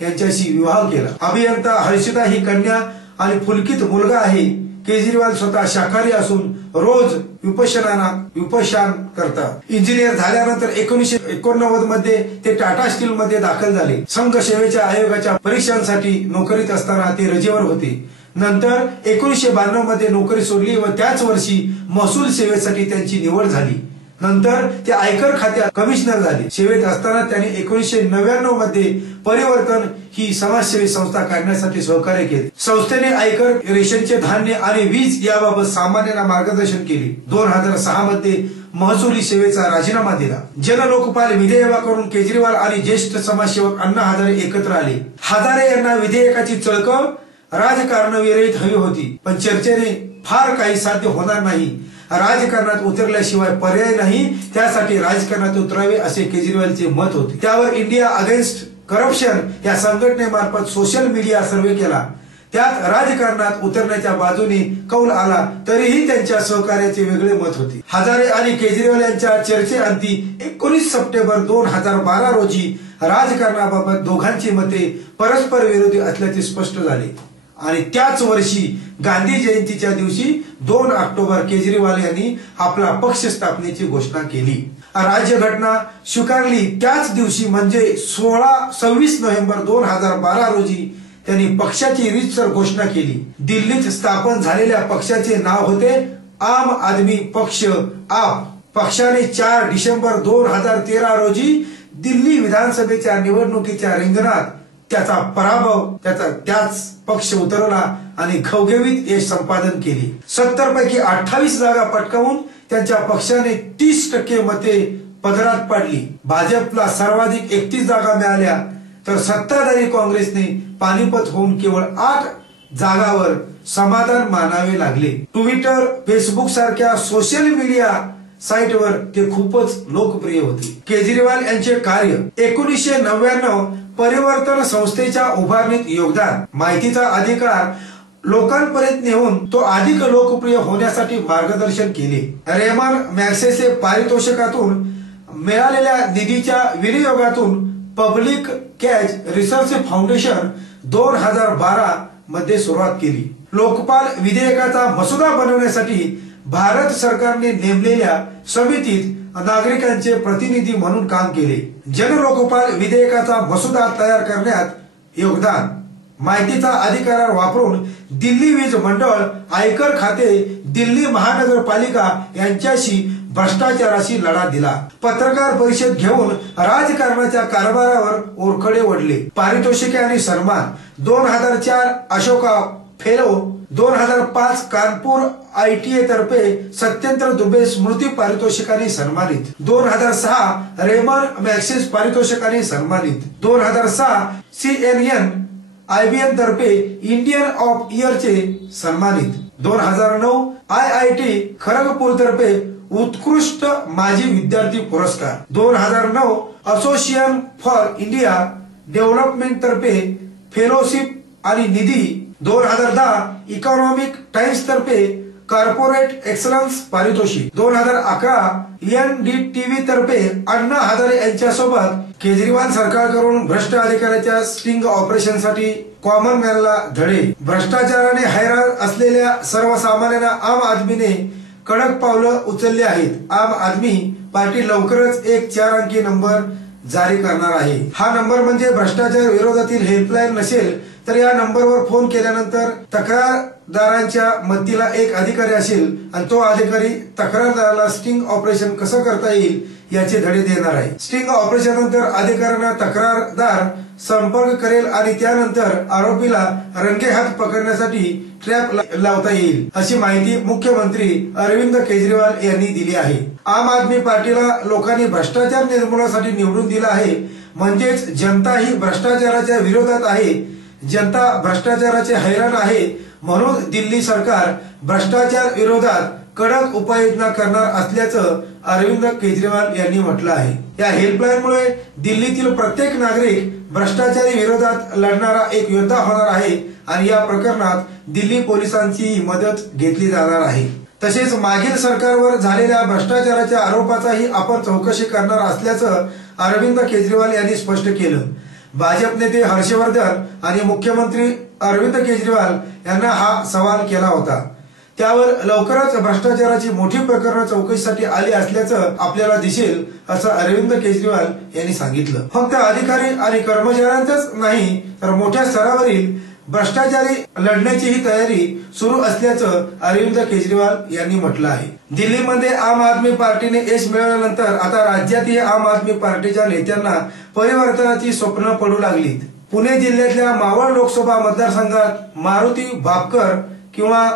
यांच्याशी विवाह केला। अभियंता हर्षिता ही कन्या आणि पुलकित मुलगा आहे। केजरीवाल स्वतः शाकाहारी असून रोज विपश्यन करतात। इंजिनियर झाल्यानंतर 1989 मध्ये ते टाटा स्टील मध्ये दाखल झाले। संघ सेवेच्या आयोगाच्या परीक्षांसाठी नोकरीत असताना ते रजेवर होते। नंतर 1992 मध्ये नोकरी सोडली व त्याच वर्षी महसूल सेवेसाठी त्यांची निवड झाली। नंतर ते आयकर खात्यात कमिशनर झाले। सेवेत असताना त्यांनी 1999 मध्ये परिवर्तन ही समाजसेवी संस्था काढण्यासाठी सहकार्य केले। संस्थेने आयकर, रेशनचे धान्य आणि वीज याबाबत सामान्यांना मार्गदर्शन केले। 2006 मध्ये महसुली सेवेचा राजीनामा दिला। जनलोकपाल विधेयकावरून केजरीवाल आणि ज्येष्ठ समाजसेवक अण्णा हजारे एकत्र आले। हजारे यांना विधेयकाची चळकळ राजकारणाविरहित हवी होती, पण चर्चेने फार काही साध्य होणार नाही। राजकारणात उतरल्याशिवाय पर्याय नाही, त्यासाठी राजकारणात उतरावे असे केजरीवालचे मत होते। त्यावर इंडिया अगेन्स्ट करप्शन या संघटनेमार्फत सोशल मीडिया सर्वे केला। त्यात राजकारणात उतरण्याच्या बाजूने कौल आला, तरीही त्यांच्या सहकार्याचे वेगळे मत होते। हजारे आणि केजरीवाल यांच्या चर्चेअंती 19 सप्टेंबर 2012 रोजी राजकारणाबाबत दोघांची मते परस्पर विरोधी असल्याचे स्पष्ट झाले आणि त्याच वर्षी गांधी जयंतीच्या दिवशी 2 ऑक्टोबर केजरीवाल यांनी आपला पक्ष स्थापनेची घोषणा केली। राज्यघटना स्वीकारली त्याच दिवशी म्हणजे 26 नोव्हेंबर 2012 रोजी त्यांनी पक्षाची रीतसर घोषणा केली। दिल्लीत स्थापन झालेल्या पक्षाचे नाव होते आम आदमी पक्ष आप। पक्षाने 4 डिसेंबर 2013 रोजी दिल्ली विधानसभेच्या निवडणुकीच्या रिंगणात त्याचा पराभव त्याच पक्ष उतरवला आणि घवघवीत यश संपादन केले। 70 पैकी 28 जागा पटकावून त्यांच्या पक्षाने 30% मते पदरात पाडली। भाजपला सर्वाधिक 31 जागा मिळाल्या तर सत्ताधारी काँग्रेसने पानिपत होऊन केवळ 8 जागावर समाधान मानावे लागले। ट्विटर, फेसबुक सारख्या सोशल मीडिया साइटवर ते खूपच लोकप्रिय होते। केजरीवाल यांचे कार्य 1999 परिवर्तन संस्थेच्या उभारणीत योगदान, माहितीचा अधिकार लोकांपर्यंत नेऊन तो अधिक लोकप्रिय होण्यासाठी मार्गदर्शन केले। रेमन मॅग्सेसे पारितोषिकातून मिळालेल्या निधीच्या विनियोगातून पब्लिक कॅच रिसर्च फाउंडेशन 2012 मध्ये सुरुवात केली। लोकपाल विधेयकाचा मसुदा बनवण्यासाठी भारत सरकारने नेमलेल्या समितीत नागरिकांचे प्रतिनिधी म्हणून काम केले। जनलोकपाल विधेयकाचा मसुदा तयार करण्यात योगदान, माहितीचा अधिकार वापरून दिल्ली वीज मंडळ, आयकर खाते, दिल्ली महानगरपालिका यांच्याशी भ्रष्टाचाराशी लढा दिला। पत्रकार परिषद घेऊन राजकारणाच्या कारभारावर ओरखडे ओढले। पारितोषिके आणि सन्मान 2004 अशोका फेलो, 2005 कानपूर ITA तर्फे सत्येंद्र दुबे स्मृती पारितोषिकाने सन्मानित, 2006 रेमन मॅग्सेस पारितोषिकाने सन्मानित, 2006 CNN IBN तर्फे इंडियन ऑफ इयर चे सन्मानित. 2009 IIT खरगपूर तर्फे उत्कृष्ट माजी विद्यार्थी पुरस्कार. 2009 असोसिएशन फॉर इंडिया डेव्हलपमेंट तर्फे फेलोशिप आणि निधी. 2010 इकॉनॉमिक टाइम्स तर्फे कॉर्पोरेट एक्सलन्स पारितोषिक. 2011 NDTV तर्फे अण्णा हजारे यांच्यासोबत केजरीवाल सरकारकडून भ्रष्ट अधिकाऱ्याच्या स्टिंग ऑपरेशन साठी कॉमन मॅनला धडे. भ्रष्टाचाराने हैराण असलेल्या सर्वसामान्यांना आम आदमीने कडक पावलं उचलली आहेत. आम आदमी पार्टी लवकरच एक 4 अंकी नंबर जारी करणार आहे. हा नंबर म्हणजे भ्रष्टाचार विरोधातील हेल्पलाईन नसेल तर या नंबरवर फोन केल्यानंतर तक्रारदारांच्या मदतीला एक अधिकारी असेल आणि तो अधिकारी तक्रारदाराला स्टिंग ऑपरेशन कसं करता येईल याचे धडे देणार आहे. स्टिंग ऑपरेशन नंतर अधिकाऱ्यांना तक्रारदार संपर्क करेल आणि त्यानंतर आरोपीला रंगेहात पकडण्यासाठी ट्रॅप लावता येईल अशी माहिती मुख्यमंत्री अरविंद केजरीवाल यांनी दिली आहे. आम आदमी पार्टीला लोकांनी भ्रष्टाचार निर्मूलनासाठी निवडून दिला आहे. म्हणजेच जनता ही भ्रष्टाचाराच्या विरोधात आहे. जनता भ्रष्टाचाराचे हैराण आहे. म्हणून दिल्ली सरकार भ्रष्टाचार विरोधात कडक उपाययोजना करणार असल्याचं अरविंद केजरीवाल यांनी म्हटलं आहे. या हेल्पलाईनमुळे दिल्लीतील प्रत्येक नागरिक भ्रष्टाचारी विरोधात लढणारा एक योद्धा होणार आहे आणि या प्रकरणात दिल्ली पोलिसांची मदत घेतली जाणार आहे. तसेच मागील सरकारवर झालेल्या भ्रष्टाचाराच्या आरोपाचाही आपण चौकशी करणार असल्याचं अरविंद केजरीवाल यांनी स्पष्ट केलं. भाजप नेते हर्षवर्धन आणि मुख्यमंत्री अरविंद केजरीवाल यांना हा सवाल केला होता. त्यावर लवकरच भ्रष्टाचाराची मोठी प्रकरणं चौकशीसाठी आली असल्याचं आपल्याला दिसेल असं अरविंद केजरीवाल यांनी सांगितलं. फक्त अधिकारी आणि कर्मचाऱ्यांचंच नाही तर मोठ्या स्तरावरील भ्रष्टाचारी लढण्याची ही तयारी सुरू असल्याचं अरविंद केजरीवाल यांनी म्हटलं आहे. दिल्लीमध्ये आम आदमी पार्टीने यश मिळवल्यानंतर आता राज्यातही आम आदमी पार्टीच्या नेत्यांना परिवर्तनाची स्वप्न पडू लागलीत. पुणे जिल्ह्यातल्या मावळ लोकसभा मतदारसंघात मारुती भापकर किंवा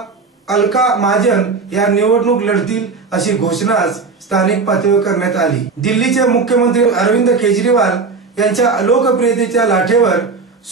अलका महाजन या निवडणूक लढतील अशी घोषणा स्थानिक पातळीवर करण्यात आली. दिल्लीचे मुख्यमंत्री अरविंद केजरीवाल यांच्या लोकप्रियतेच्या लाटेवर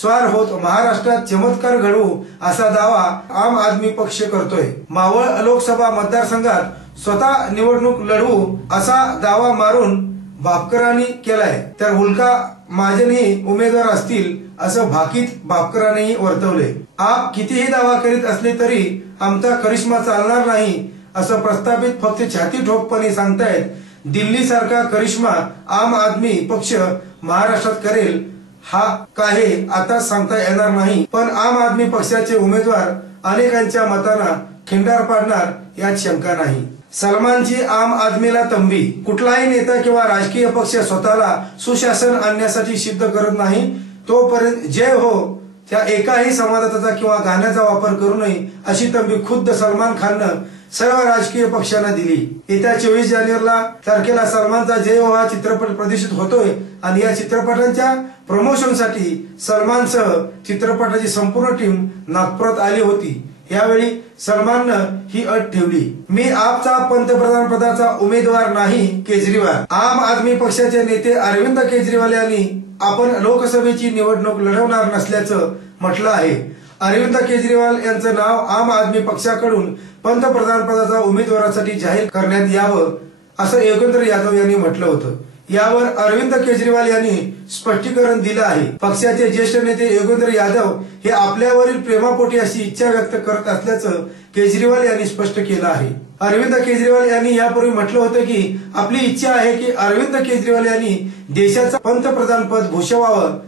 स्वार होत महाराष्ट्रात चमत्कार घडवू असा दावा आम आदमी पक्ष करतोय. मावळ लोकसभा मतदारसंघात स्वतः निवडणूक लढवू असा दावा मारून भापकरांनी केलाय तर उल्का महाजनही उमेदवार असतील असं भाकीत भापकरांनीही वर्तवले. आप कितीही दावा करीत असले तरी आमचा करिश्मा चालणार नाही असं प्रस्थापित फक्त छाती ठोकपणे सांगतायत. दिल्ली सारखा करिश्मा आम आदमी पक्ष महाराष्ट्रात करेल हा काही आता सांगता येणार नाही. पण आम आदमी पक्षाचे उमेदवार अनेकांच्या मतांना खिंडार पाडणार यात शंका नाही. सलमानची आम आदमीला तंबी. कुठलाही नेता किंवा राजकीय पक्ष स्वतःला सुशासन आणण्यासाठी सिद्ध करत नाही तोपर्यंत जय हो त्या एकाही संवादाचा किंवा गाण्याचा वापर करू नये अशी तंबी खुद्द सलमान खाननं सर्व राजकीय पक्षांना दिली. येत्या 24 जानेवारीला तारखेला सलमानचा जय हो हा चित्रपट प्रदर्शित होतोय आणि या चित्रपटांच्या प्रमोशनसाठी सलमानसह चित्रपटाची संपूर्ण टीम नागपुरात आली होती. यावेळी सलमाननं ही अट ठेवली. मी आपचा पंतप्रधान पदाचा उमेदवार नाही केजरीवाल. आम आदमी पक्षाचे नेते अरविंद केजरीवाल यांनी आपण लोकसभेची निवडणूक लढवणार नसल्याचं म्हटलं आहे. अरविंद केजरीवाल यांचं नाव आम आदमी पक्षाकडून पंतप्रधान पदाचा उमेदवारासाठी जाहीर करण्यात यावं असं योगेंद्र यादव यांनी म्हटलं होतं. यावर अरविंद केजरीवाल यांनी स्पष्टीकरण दिलं आहे. पक्षाचे ज्येष्ठ नेते योगेंद्र यादव हे आपल्यावरील प्रेमापोटी अशी इच्छा व्यक्त करत असल्याचं केजरीवाल यांनी स्पष्ट केलं आहे. अरविंद केजरीवाल यांनी यापूर्वी म्हटलं होतं की आपली इच्छा आहे की अरविंद केजरीवाल यांनी देशाचं पंतप्रधान पद भूषवावं.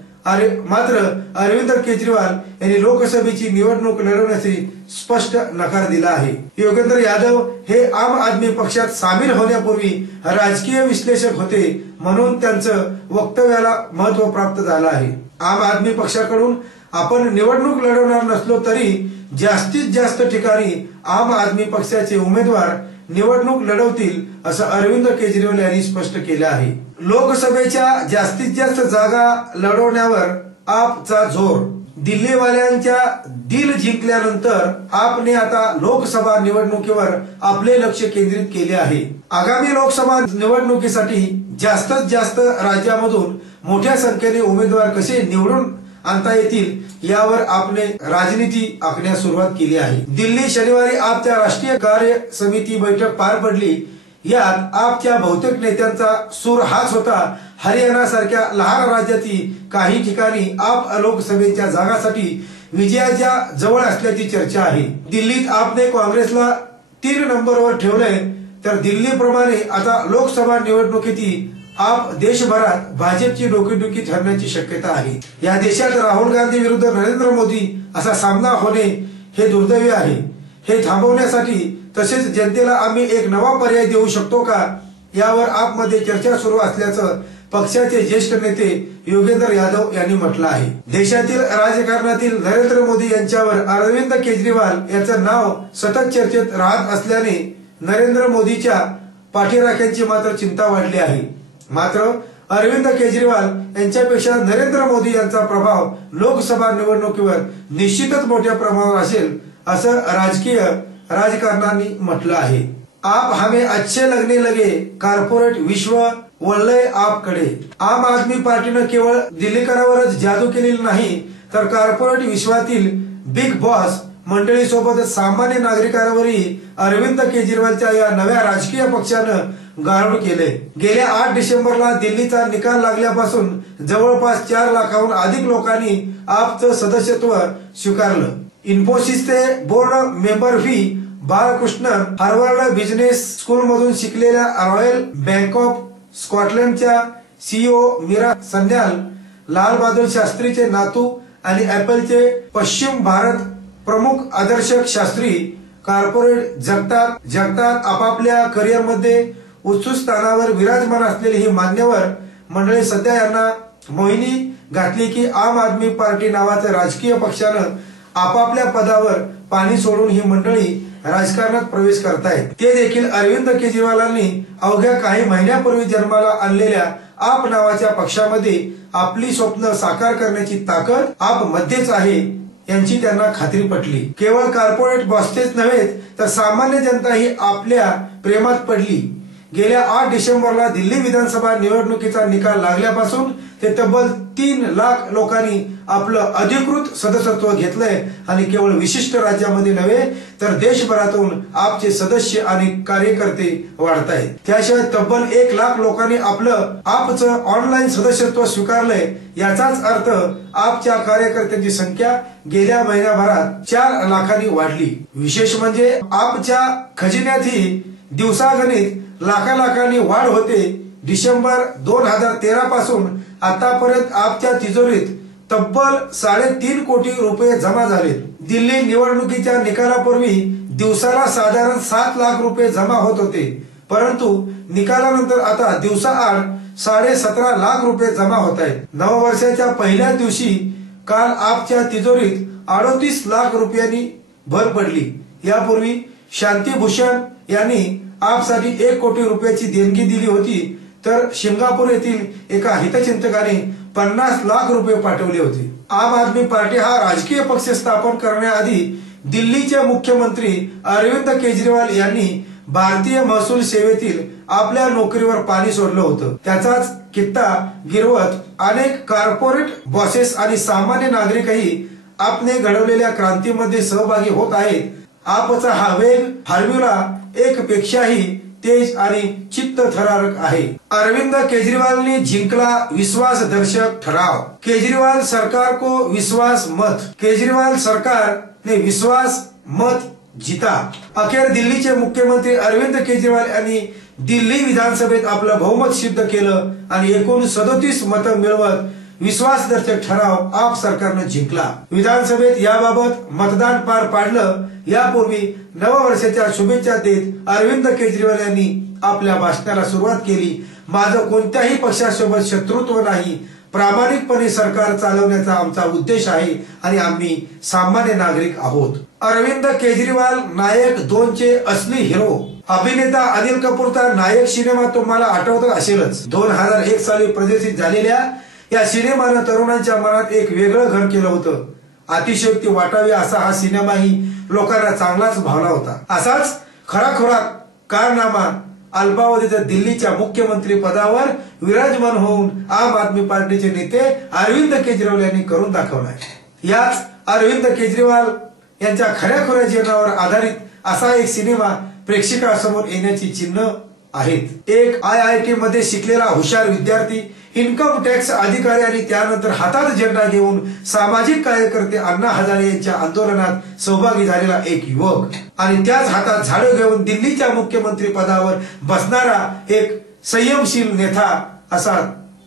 मात्र अरविंद केजरीवाल यांनी लोकसभेची निवडणूक लढवण्याची स्पष्ट नकार दिला आहे. योगेंद्र यादव हे आम आदमी पक्षात सामील होण्यापूर्वी राजकीय विश्लेषक होते म्हणून त्यांचं वक्तव्याला महत्व प्राप्त झालं आहे. आम आदमी पक्षाकडून आपण निवडणूक लढवणार नसलो तरी जास्तीत जास्त ठिकाणी आम आदमी पक्षाचे उमेदवार निवडणूक लढवतील असं अरविंद केजरीवाल यांनी स्पष्ट केलं आहे. लोकसभेच्या जास्तीत जास्त जागा लढवण्यावर आपचा जोर. दिल्लीवाल्यांच्या दिल जिंकल्यानंतर आपने आता लोकसभा निवडणुकीवर आपले लक्ष केंद्रित केले आहे. आगामी लोकसभा निवडणुकीसाठी जास्तीत जास्त राज्यामधून मोठ्या संख्येने उमेदवार कसे निवडून आणता येतील यावर आपले राजनीती आखण्यास सुरुवात केली आहे। दिल्ली शनिवारी आपच्या राष्ट्रीय कार्य समिती बैठक पार पडली। यात आपच्या बहुतेक नेत्यांचा सूर हाच होता। हरियाणा सारख्या लहान राज्यातील काही ठिकाणी आप लोकसभेच्या जागांसाठी विजयाच्या जवळ असल्याची चर्चा आहे। दिल्लीत आपने काँग्रेसला 3 नंबरवर ठेवले, तर दिल्लीप्रमाणे आता लोकसभा निवडणुकीत आप देशभरात भाजपची डोकेदुखी ठरण्याची शक्यता आहे। या देशात राहुल गांधी विरुद्ध नरेंद्र मोदी असा सामना होणे हे दुर्दैवी आहे। हे थांबवण्यासाठी तसेच जनतेला आम्ही एक नवा पर्याय देऊ शकतो का, यावर आपमध्ये चर्चा सुरू असल्याचं पक्षाचे ज्येष्ठ नेते योगेंद्र यादव यांनी म्हटलं आहे। देशातील राजकारणातील नरेंद्र मोदी यांच्यावर अरविंद केजरीवाल यांचं नाव सतत चर्चेत राहत असल्याने नरेंद्र मोदीच्या पाठीराख्यांची मात्र चिंता वाढली आहे। मात्र अरविंद केजरीवाल यांच्यापेक्षा नरेंद्र मोदी यांचा प्रभाव लोकसभा निवडणुकीवर निश्चितच मोठ्या प्रमाणावर असेल असं राजकीय राजकारणांनी म्हटलं आहे। आप हमें अच्छे लगने लगे, कॉर्पोरेट विश्व वळलंय आपकडे। आम आदमी पार्टीनं केवळ दिल्लीकरांवरच जादू केलेली नाही, तर कॉर्पोरेट विश्वातील बिग बॉस मंडळीसोबत सामान्य नागरिकांवरही अरविंद केजरीवालच्या या नव्या राजकीय पक्षानं गारुड केले। गेल्या 8 डिसेंबरला दिल्लीचा निकाल लागल्यापासून जवळपास 4 लाखाहून अधिक लोकांनी आपचं सदस्यत्व स्वीकारलं। इन्फोसिसचे board member V Balakrishnan, Harvard business school मधून शिकलेल्या रॉयल बँक ऑफ स्कॉटलंडच्या सीईओ मीरा सन्याल, लाल बहादूर शास्त्रीचे नातू आणि ऍपलचे पश्चिम भारत प्रमुख आदर्श शास्त्री कॉर्पोरेट जगतात आपापल्या करिअरमध्ये उच्च स्थानावर विराजमान असलेली ही मान्यवर मंडळी सध्या यांना मोहिनी घातली की आम आदमी पार्टी नावाच्या राजकीय पक्षानं आपापल्या पदावर पाणी सोडून ही मंडळी राजकारणात प्रवेश करतायत। ते देखील अरविंद केजरीवालांनी अवघ्या काही महिन्यापूर्वी जन्माला आणलेल्या आप नावाच्या पक्षामध्ये आपली स्वप्न साकार करण्याची ताकद आप मध्येच आहे यांची त्यांना खात्री पटली। केवळ कॉर्पोरेट बॉसच नव्हे तर सामान्य जनता ही आपल्या प्रेमात पडली। गेल्या 8 डिसेंबरला दिल्ली विधानसभा निवडणुकीचा निकाल लागल्यापासून ते तब्बल 3 लाख लोकांनी आपलं अधिकृत सदस्यत्व घेतलंय आणि केवळ विशिष्ट राज्यामध्ये नव्हे तर देशभरातून आपचे सदस्य आणि कार्यकर्ते वाढत आहेत। त्याशिवाय तब्बल 1 लाख लोकांनी आपलं आपचं ऑनलाईन सदस्यत्व स्वीकारलंय। याचाच अर्थ आपच्या कार्यकर्त्यांची संख्या गेल्या महिन्याभरात 4 लाखांनी वाढली। विशेष म्हणजे आपच्या खजिन्यातही दिवसागणिक लाखांनी वाढ होते। डिसेंबर 2013 पासून आतापर्यंत आपच्या तिजोरीत तब्बल 3.5 कोटी रुपये जमा झाले। दिल्ली निवडणुकीच्या निकालापूर्वी दिवसाला साधारण 7 लाख रुपये जमा होत होते, परंतु निकालानंतर आता दिवसाआड 17.5 लाख रुपये जमा होत आहेत। नववर्षाच्या पहिल्या दिवशी काल आपच्या तिजोरीत 38 लाख रुपयांनी भर पडली। यापूर्वी शांतिभूषण यांनी आपसाठी 1 कोटी रुपयाची देणगी दिली होती, तर सिंगापूर येथील एका हितचिंतकाने 50 लाख रुपये पाठवले होते। आम आदमी पार्टी हा राजकीय पक्ष स्थापन करण्याआधी दिल्लीचे मुख्यमंत्री अरविंद केजरीवाल यांनी भारतीय महसूल सेवेतील आपल्या नोकरीवर पाणी सोडलं होतं। त्याचाच कित्ता गिरवत अनेक कॉर्पोरेट बॉसेस आणि सामान्य नागरिकही आपने घडवलेल्या क्रांतीमध्ये सहभागी होत आहेत। आपचा हा वेग फॉर्म्युला 1 पेक्षाही तेज आणि चित्तथरारक आहे। अरविंद केजरीवाल ने जिंकला विश्वासदर्शक ठराव। केजरीवाल सरकार को विश्वास मत। केजरीवाल सरकार ने विश्वास मत जीता। अखेर दिल्लीचे मुख्यमंत्री अरविंद केजरीवाल यांनी दिल्ली विधानसभेत आपलं बहुमत सिद्ध केलं आणि एकूण 37 मतं मिळवत विश्वासदर्शक ठराव आप सरकारनं जिंकला। विधानसभेत याबाबत मतदान पार पाडलं। यापूर्वी नववर्षाच्या शुभेच्छा देत अरविंद केजरीवाल यांनी आपल्या भाषणाला सुरुवात केली। माझं कोणत्याही पक्षासोबत शत्रुत्व नाही, प्रामाणिकपणे सरकार चालवण्याचा आमचा उद्देश आहे आणि आम्ही सामान्य नागरिक आहोत। अरविंद केजरीवाल नायक 2 चे असली हिरो। अभिनेता अनिल कपूरचा नायक सिनेमा तुम्हाला आठवत असेलच। 2001 साली प्रदर्शित झालेल्या या सिनेमानं तरुणांच्या मनात एक वेगळं घर केलं होतं। अतिशयोक्ती वाटावी असा हा सिनेमाही लोकांना चांगलाच भावला होता। असाच खराखुरा कारनामा अल्पावधीत दिल्लीच्या मुख्यमंत्री पदावर विराजमान होऊन आम आदमी पार्टीचे नेते अरविंद केजरीवाल यांनी करून दाखवलाय। याच अरविंद केजरीवाल यांच्या खऱ्याखुऱ्या जीवनावर आधारित असा एक सिनेमा प्रेक्षकांसमोर येण्याची चिन्ह आहेत। एक IIT मध्ये शिकलेला हुशार विद्यार्थी, इन्कम टॅक्स अधिकारी आणि त्यानंतर हातात झेंडा घेऊन सामाजिक कार्यकर्ते अण्णा हजारे यांच्या आंदोलनात सहभागी झालेला एक युवक आणि त्याच हातात झाडू घेऊन दिल्लीच्या मुख्यमंत्री पदावर बसणारा एक संयमशील नेता असा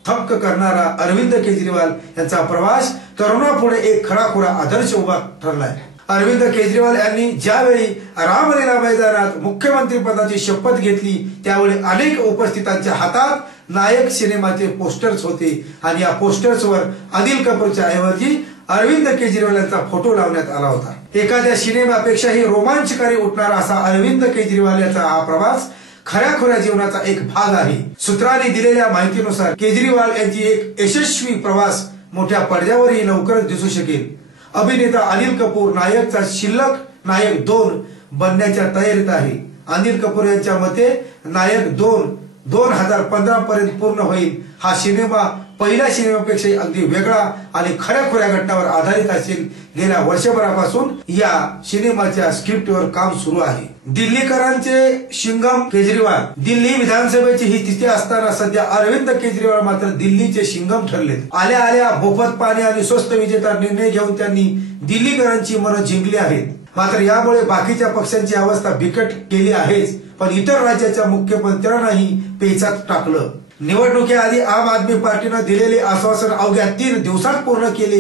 थक्क करणारा अरविंद केजरीवाल यांचा प्रवास तरुणापुढे एक खराखुरा आदर्श उभा ठरलाय। अरविंद केजरीवाल यांनी ज्यावेळी रामलीला मैदानात मुख्यमंत्री पदाची शपथ घेतली त्यावेळी अनेक उपस्थितांच्या हातात नायक सिनेमाचे पोस्टर्स होते आणि या पोस्टर्सवर अनिल कपूरच्या ऐवजी अरविंद केजरीवाल यांचा फोटो लावण्यात आला होता। एखाद्या सिनेमापेक्षाही रोमांचकारी उठणारा असा अरविंद केजरीवाल यांचा हा प्रवास खऱ्याखुऱ्या जीवनाचा एक भाग आहे। सूत्रांनी दिलेल्या माहितीनुसार केजरीवाल यांची एक यशस्वी प्रवास मोठ्या पडद्यावरही लवकरच दिसू शकेल। अभिनेता अनिल कपूर नायकचा शिल्लक नायक 2 बनण्याच्या तयारीत आहे। अनिल कपूर यांच्या मते नायक 2 2015 पर्यंत पूर्ण होईल। हा सिनेमा पहिल्या सिनेमापेक्षा अगदी वेगळा आणि खऱ्याखुऱ्या घटनांवर आधारित असेल। गेल्या वर्षभरापासून या सिनेमाच्या स्क्रिप्टवर काम सुरू आहे। दिल्लीकरांचे शिंगम केजरीवाल। दिल्ली विधानसभेची ही तिथे असताना सध्या अरविंद केजरीवाल मात्र दिल्लीचे शिंगम ठरले। आल्या आल्या मोफत पाणी आणि स्वस्त विजेचा निर्णय घेऊन त्यांनी दिल्लीकरांची मनं जिंकली आहेत। मात्र यामुळे बाकीच्या पक्षांची अवस्था बिकट केली आहेच, पण इतर राज्याच्या मुख्यमंत्र्यांनाही पेचात टाकलं। निवडणुकीआधी आम आदमी पार्टीने दिलेले आश्वासन अवघ्या 3 दिवसात पूर्ण केले।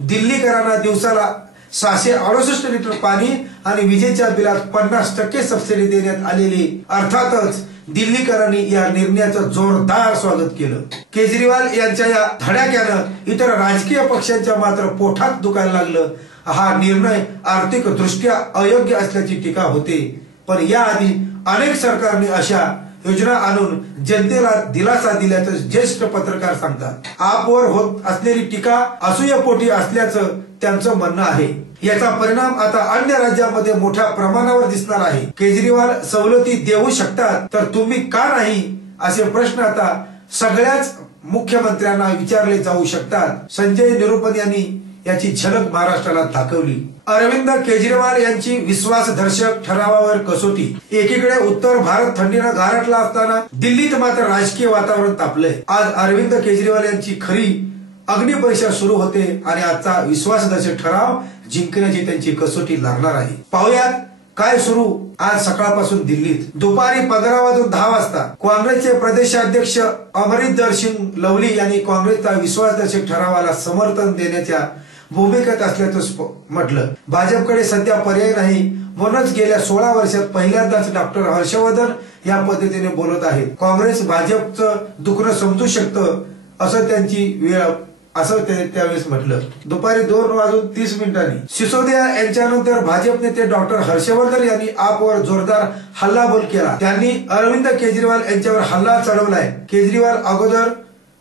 दिल्लीकरांना दिवसाला 668 लिटर पाणी आणि विजेच्या बिलात 50% सबसिडी देण्यात आलेली। अर्थातच दिल्लीकरांनी या निर्णयाचं जोरदार स्वागत केलं। केजरीवाल यांच्या या धडाक्यानं इतर राजकीय पक्षांच्या मात्र पोटात दुखायला लागलं। हा निर्णय आर्थिक दृष्ट्या अयोग्य असल्याची टीका होते, पण याआधी अनेक सरकारने अशा योजना आणून जनतेला दिलासा दिल्याचं ज्येष्ठ पत्रकार सांगतात। आपवर होत असलेली टीका असूयपोटी असल्याचं त्यांचं म्हणणं आहे। याचा परिणाम आता अन्य राज्यांमध्ये मोठ्या प्रमाणावर दिसणार आहे। केजरीवाल सवलती देऊ शकतात तर तुम्ही का नाही, असे प्रश्न आता सगळ्याच मुख्यमंत्र्यांना विचारले जाऊ शकतात। संजय निरुपम यांनी याची झलक महाराष्ट्राला दाखवली। अरविंद केजरीवाल यांची विश्वासदर्शक ठरावावर कसोटी। एकीकडे उत्तर भारत थंडीनं गारठला असताना दिल्लीत मात्र राजकीय वातावरण तापलंय। आज अरविंद केजरीवाल यांची खरी अग्निपरीक्षा सुरू होते आणि आजचा विश्वासदर्शक ठराव जिंकण्याची त्यांची कसोटी लागणार आहे। पाहुयात काय सुरू आज सकाळपासून दिल्लीत। दुपारी 15 वाजून 10 वाजता काँग्रेसचे प्रदेशाध्यक्ष अमरिंदर सिंग लवली यांनी काँग्रेसचा विश्वासदर्शक ठरावाला समर्थन देण्याच्या भूमिकेत असल्याचं म्हटलं। भाजपकडे सध्या पर्याय नाही, म्हणूनच गेल्या 16 वर्षात पहिल्यांदाच डॉक्टर हर्षवर्धन या पद्धतीने बोलत आहेत। काँग्रेस भाजपचं दुखणं समजू शकतं असं त्यांची वेळ असं त्यावेळेस म्हटलं। दुपारी 2:30 सिसोदिया यांच्यानंतर भाजप नेते डॉक्टर हर्षवर्धन यांनी आपवर जोरदार हल्लाबोल केला। त्यांनी अरविंद केजरीवाल यांच्यावर हल्ला चढवलाय। केजरीवाल अगोदर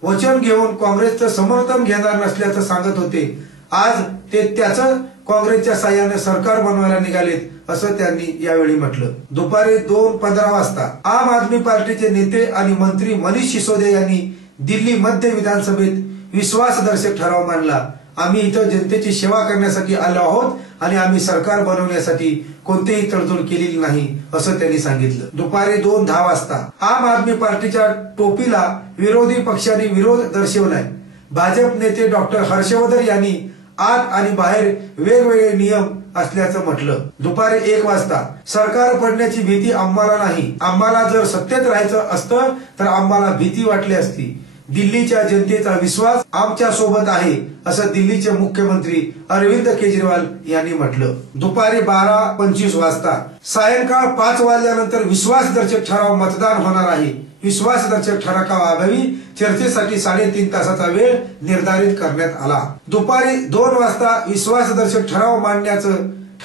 वचन घेऊन काँग्रेसचं समर्थन घेणार नसल्याचं सांगत होते। आज ते त्याचं काँग्रेसच्या साह्याने सरकार बनवायला निघालेत असं त्यांनी यावेळी म्हटलं। दुपारी 2:15 वाजता आम आदमी पार्टीचे नेते आणि मंत्री मनीष सिसोदिया यांनी दिल्ली मध्य विधानसभेत विश्वासदर्शक ठराव मांडला। आम्ही इथं जनतेची सेवा करण्यासाठी आलो आहोत आणि आम्ही सरकार बनवण्यासाठी कोणतीही तडजोड केलेली नाही असं त्यांनी सांगितलं। दुपारी 2:10 वाजता आम आदमी पार्टीच्या टोपीला विरोधी पक्षांनी विरोध दर्शवलाय। भाजप नेते डॉक्टर हर्षवर्धन यांनी आत आणि बाहेर वेगवेगळे नियम असल्याचं म्हटलं। दुपारी 1 वाजता सरकार पडण्याची भीती आम्हाला नाही, आम्हाला जर सत्तेत राहायचं असतं तर आम्हाला भीती वाटली असती। दिल्लीच्या जनतेचा विश्वास आमच्या सोबत आहे असं दिल्लीचे मुख्यमंत्री अरविंद केजरीवाल यांनी म्हटलं। दुपारी 12:25 वाजता सायंकाळ 5 वाजल्यानंतर विश्वासदर्शक ठराव मतदान होणार आहे। विश्वासदर्शक ठरावाअभावी चर्चेसाठी 3.5 तासाचा वेळ निर्धारित करण्यात आला। दुपारी 2 वाजता विश्वासदर्शक ठराव मांडण्याचं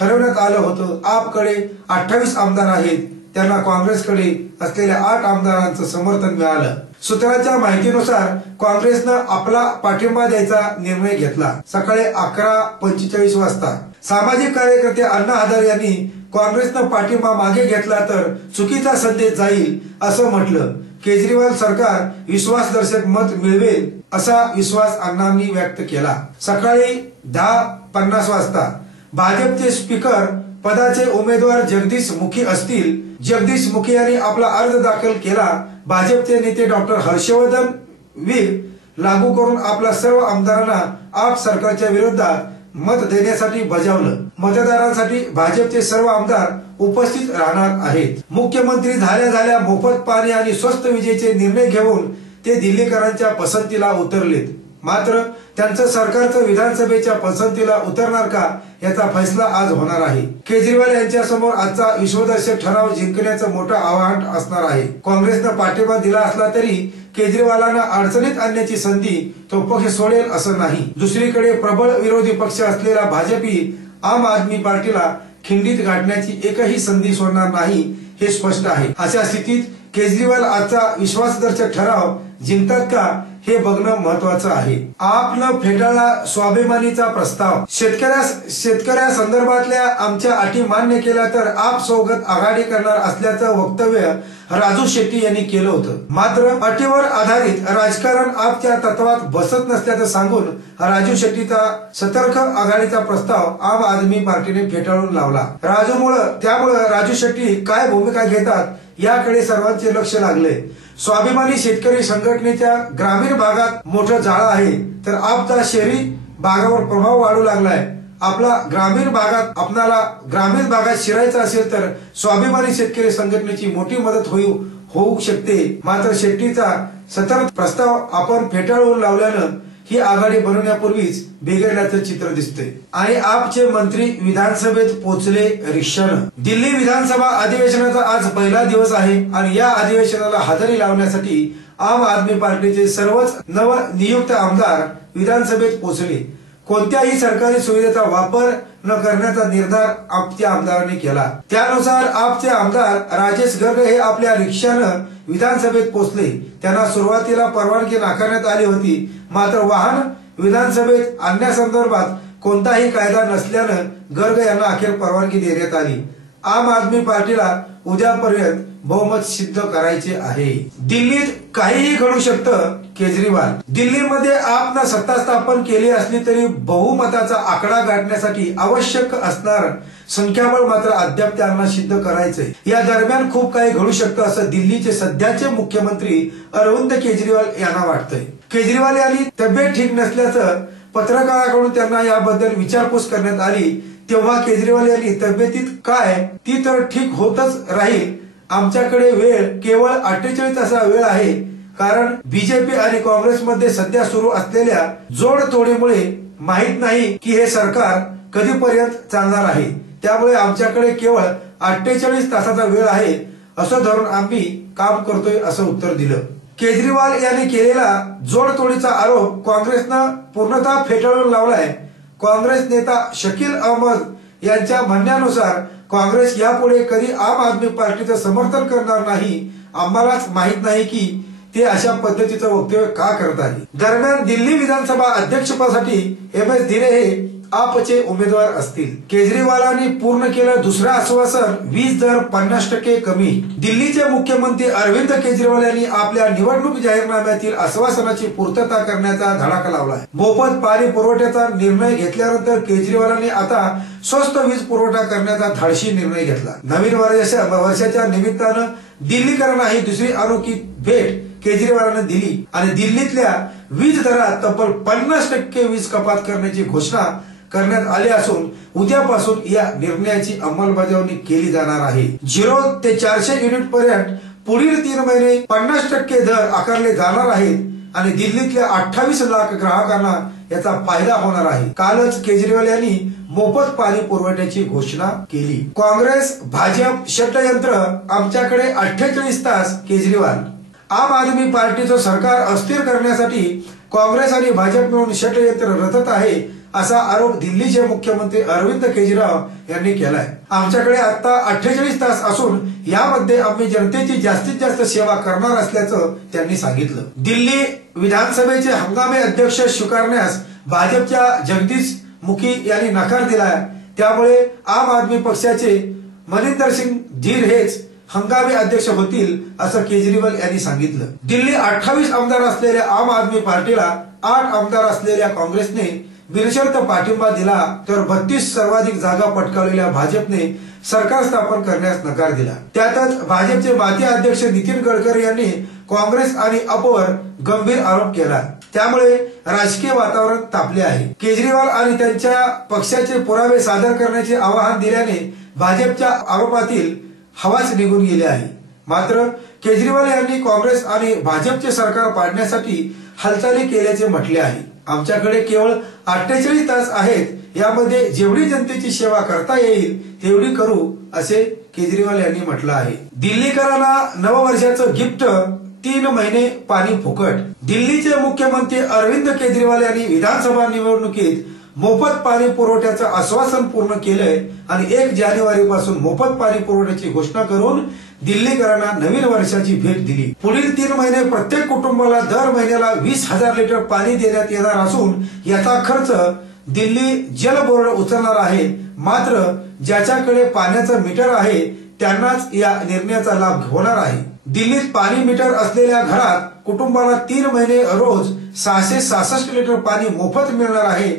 ठरवण्यात आलं होतं। आपकडे 28 आमदार आहेत, त्यांना काँग्रेसकडे असलेल्या 8 आमदारांचं समर्थन मिळालं। सूत्रांच्या माहितीनुसार काँग्रेसनं आपला पाठिंबा द्यायचा निर्णय घेतला। सकाळी 11:45 वाजता सामाजिक कार्यकर्ते अण्णा हजारे यांनी काँग्रेसनं पाठिंबा मागे घेतला तर चुकीचा संदेश जाईल असं म्हटलं. केजरीवाल सरकार विश्वासदर्शक मत मिळवेल असा विश्वास अण्णांनी व्यक्त केला. सकाळी 10:50 वाजता भाजपचे स्पीकर पदाचे उमेदवार जगदीश मुखी असतील. जगदीश मुखी यांनी आपला अर्ज दाखल केला. भाजपचे नेते डॉक्टर हर्षवर्धन व्हीप लागू करून आपल्या सर्व आमदारांना आप सरकारच्या विरोधात मत देण्यासाठी बजावलं. मतदारांसाठी भाजपचे सर्व आमदार उपस्थित राहणार आहेत. मुख्यमंत्री झाल्या मोफत पाणी आणि स्वस्त विजेचे निर्णय घेऊन ते दिल्लीकरांच्या पसंतीला उतरलेत. मात्र त्यांचं सरकारचं विधानसभेच्या पसंतीला उतरणार का याचा फैसला आज होणार आहे. केजरीवाल यांच्या समोर आजचा विश्वदर्शक ठराव जिंकण्याचं मोठं आव्हान असणार आहे. काँग्रेसनं पाठिंबा दिला असला तरी केजरीवालांना अडचणीत आणण्याची संधी तो पक्ष सोडेल असं नाही. दुसरीकडे प्रबळ विरोधी पक्ष असलेला भाजपही आम आदमी पार्टीला खिंडीत गाठण्याची एकही संधी सोडणार नाही हे स्पष्ट आहे. अशा स्थितीत केजरीवाल आजचा विश्वासदर्शक ठराव जिंकतात का हे बघणं महत्वाचं आहे. आपनं फेटाळला स्वाभिमानीचा प्रस्ताव. शेतकऱ्या संदर्भातल्या आमच्या अटी मान्य केल्या तर आप सोबत आघाडी करणार असल्याचं वक्तव्य राजू शेट्टी यांनी केलं होतं. मात्र अटीवर आधारित राजकारण आपच्या तत्वात बसत नसल्याचं सांगून राजू शेट्टीचा सतर्क आघाडीचा प्रस्ताव आम आदमी पार्टीने फेटाळून लावला. त्यामुळे राजू शेट्टी काय भूमिका घेतात याकडे सर्वांचे लक्ष लागले. स्वाभिमानी शेतकरी संघटनेच्या ग्रामीण भागात मोठं जाळं आहे तर आपचा शहरी भागावर प्रभाव वाढू लागलाय. आपणाला ग्रामीण भागात शिरायचं असेल तर स्वाभिमानी शेतकरी संघटनेची मोठी मदत होऊ शकते. मात्र शेट्टीचा सतर्क प्रस्ताव आपण फेटाळून लावल्यानं ही आघाडी बनवण्यापूर्वीच बिघडल्याचं चित्र दिसतंय. आणि आपचे मंत्री विधानसभेत पोहोचले रिक्षानं. दिल्ली विधानसभा अधिवेशनाचा आज पहिला दिवस आहे आणि या अधिवेशनाला हजेरी लावण्यासाठी आम आदमी पार्टीचे सर्वच नवनियुक्त आमदार विधानसभेत पोहोचले. कोणत्याही सरकारी सुविधेचा वापर न करण्याचा निर्धार आपच्या आमदारांनी केला. त्यानुसार आपचे आमदार राजेश गर्ग हे आपल्या रिक्षानं विधानसभेत पोहोचले. त्यांना सुरुवातीला परवानगी नाकारण्यात आली होती. मात्र वाहन विधानसभेत आणण्यासंदर्भात कोणताही कायदा नसल्यानं गर्ग यांना अखेर परवानगी देण्यात आली. आम आदमी पार्टीला उद्यापर्यंत बहुमत सिद्ध करायचे आहे. दिल्लीत काहीही घडू शकतं. केजरीवाल. दिल्लीमध्ये आपनं सत्ता स्थापन केली असली तरी बहुमताचा आकडा गाठण्यासाठी आवश्यक असणार संख्याबळ मात्र अद्याप त्यांना सिद्ध करायचंय. या दरम्यान खूप काही घडू शकतं असं दिल्लीचे सध्याचे मुख्यमंत्री अरविंद केजरीवाल यांना वाटतंय. केजरीवाल यांनी तब्येत ठीक नसल्याचं पत्रकाराकडून त्यांना याबद्दल विचारपूस करण्यात आली. तेव्हा केजरीवाल यांनी तब्येतीत काय ती तर ठीक होतच राहील. आमच्याकडे वेळ केवळ 48 तासाचा वेळ आहे. कारण बीजेपी आणि काँग्रेसमध्ये सध्या सुरू असलेल्या जोडतोडीमुळे माहित नाही की हे सरकार कधीपर्यंत चालणार आहे. त्यामुळे आमच्याकडे केवळ 48 तासाचा वेळ आहे असं धरून आम्ही काम करतोय असं उत्तर दिलं. केजरीवाल यांनी केलेला जोडतोडीचा आरोप काँग्रेसनं पूर्णतः फेटाळून लावलाय. काँग्रेस नेता शकील अहमद यांच्या म्हणण्यानुसार काँग्रेस यापुढे कधी आम आदमी पार्टीचं समर्थन करणार नाही. आम्हालाच माहित नाही की ते अशा पद्धतीचं वक्तव्य का करत आहे. दरम्यान दिल्ली विधानसभा अध्यक्षपदासाठी एम.एस. धीरे हे आपचे उमेदवार असतील. केजरीवालांनी पूर्ण केलं दुसरं आश्वासन. वीज दर 50% कमी. दिल्लीचे मुख्यमंत्री अरविंद केजरीवाल यांनी आपल्या निवडणूक जाहीरनाम्यातील आश्वासनाची पूर्तता करण्याचा धडाका लावलाय. मोफत पाणी पुरवठ्याचा निर्णय घेतल्यानंतर केजरीवालांनी आता स्वस्त वीज पुरवठा करण्याचा धाडसी निर्णय घेतला. नवीन वर्षाच्या निमित्तानं दिल्लीकरांना ही दुसरी अनोखी भेट केजरीवालांनी दिली आणि दिल्लीतल्या वीज दरात तब्बल 50% वीज कपात करण्याची घोषणा करण्यात आली असून उद्यापासून या निर्णयाची अंमलबजावणी केली जाणार आहे. 0 ते 400 युनिट पर्यंत पुढील 3 महिने 50% दर आकारले जाणार आहेत आणि दिल्लीतल्या 28 लाख ग्राहकांना याचा फायदा होणार आहे. कालच केजरीवाल यांनी मोफत पाणी पुरवठ्याची घोषणा केली. काँग्रेस भाजप षडयंत्र. आमच्याकडे 48 तास. केजरीवाल. आम आदमी पार्टीचं सरकार अस्थिर करण्यासाठी काँग्रेस आणि भाजप मिळून षडयंत्र रचत आहे असा आरोप दिल्लीचे मुख्यमंत्री अरविंद केजरीवाल यांनी केलाय. आमच्याकडे आता 48 तास असून यामध्ये आम्ही जनतेची जास्तीत जास्त सेवा करणार असल्याचं त्यांनी सांगितलं. दिल्ली विधानसभेचे हंगामी अध्यक्ष स्वीकारण्यास भाजपच्या जगदीश मुखी यांनी नकार दिलाय. त्यामुळे आम आदमी पक्षाचे मनिंदर सिंग धीर हेच हंगामी अध्यक्ष होतील असं केजरीवाल यांनी सांगितलं। दिल्ली 28 आमदार असलेल्या आम आदमी पार्टीला 8 आमदार असलेल्या काँग्रेसने बिनशर्त पाठिंबा दिला, तर 32 सर्वाधिक जागा पटकावलेल्या भाजपने सरकार स्थापन करण्यास नकार दिला। त्यातच भाजपचे माजी अध्यक्ष नितीन गडकरी यांनी काँग्रेस आणि अपवर गंभीर आरोप केला। त्यामुळे राजकीय वातावरण तापले आहे। केजरीवाल आणि त्यांच्या पक्षाचे पुरावे सादर करण्याचे आवाहन दिल्याने भाजपच्या आरोपातील हवाच निघून गेली आहे। मात्र केजरीवाल यांनी काँग्रेस आणि भाजपचे सरकार पाडण्यासाठी हालचाली केल्याचे म्हटले आहे। आमच्याकडे केवळ 48 तास आहेत, यामध्ये जेवढी जनतेची सेवा करता येईल तेवढी करू, असे केजरीवाल यांनी म्हटलं आहे। दिल्लीकरांना नववर्षाचं गिफ्ट, 3 महिने पाणी फुकट। दिल्लीचे मुख्यमंत्री अरविंद केजरीवाल यांनी विधानसभा निवडणुकीत मोफत पाणी पुरवठ्याचं आश्वासन पूर्ण केलंय आणि 1 जानेवारी पासून मोफत पाणी पुरवठ्याची घोषणा करून दिल्लीकरांना नवीन वर्षाची भेट दिली। पुढील 3 महिने प्रत्येक कुटुंबाला दर महिन्याला 20,000 लिटर पाणी देण्यात येणार असून याचा खर्च दिल्ली जल बोर्ड उचलणार आहे। मात्र ज्याच्याकडे पाण्याचं मीटर आहे त्यांनाच या निर्णयाचा लाभ होणार आहे। दिल्लीत पाणी मीटर असलेल्या घरात कुटुंबाला 3 महिने रोज 666 लिटर पाणी मोफत मिळणार आहे।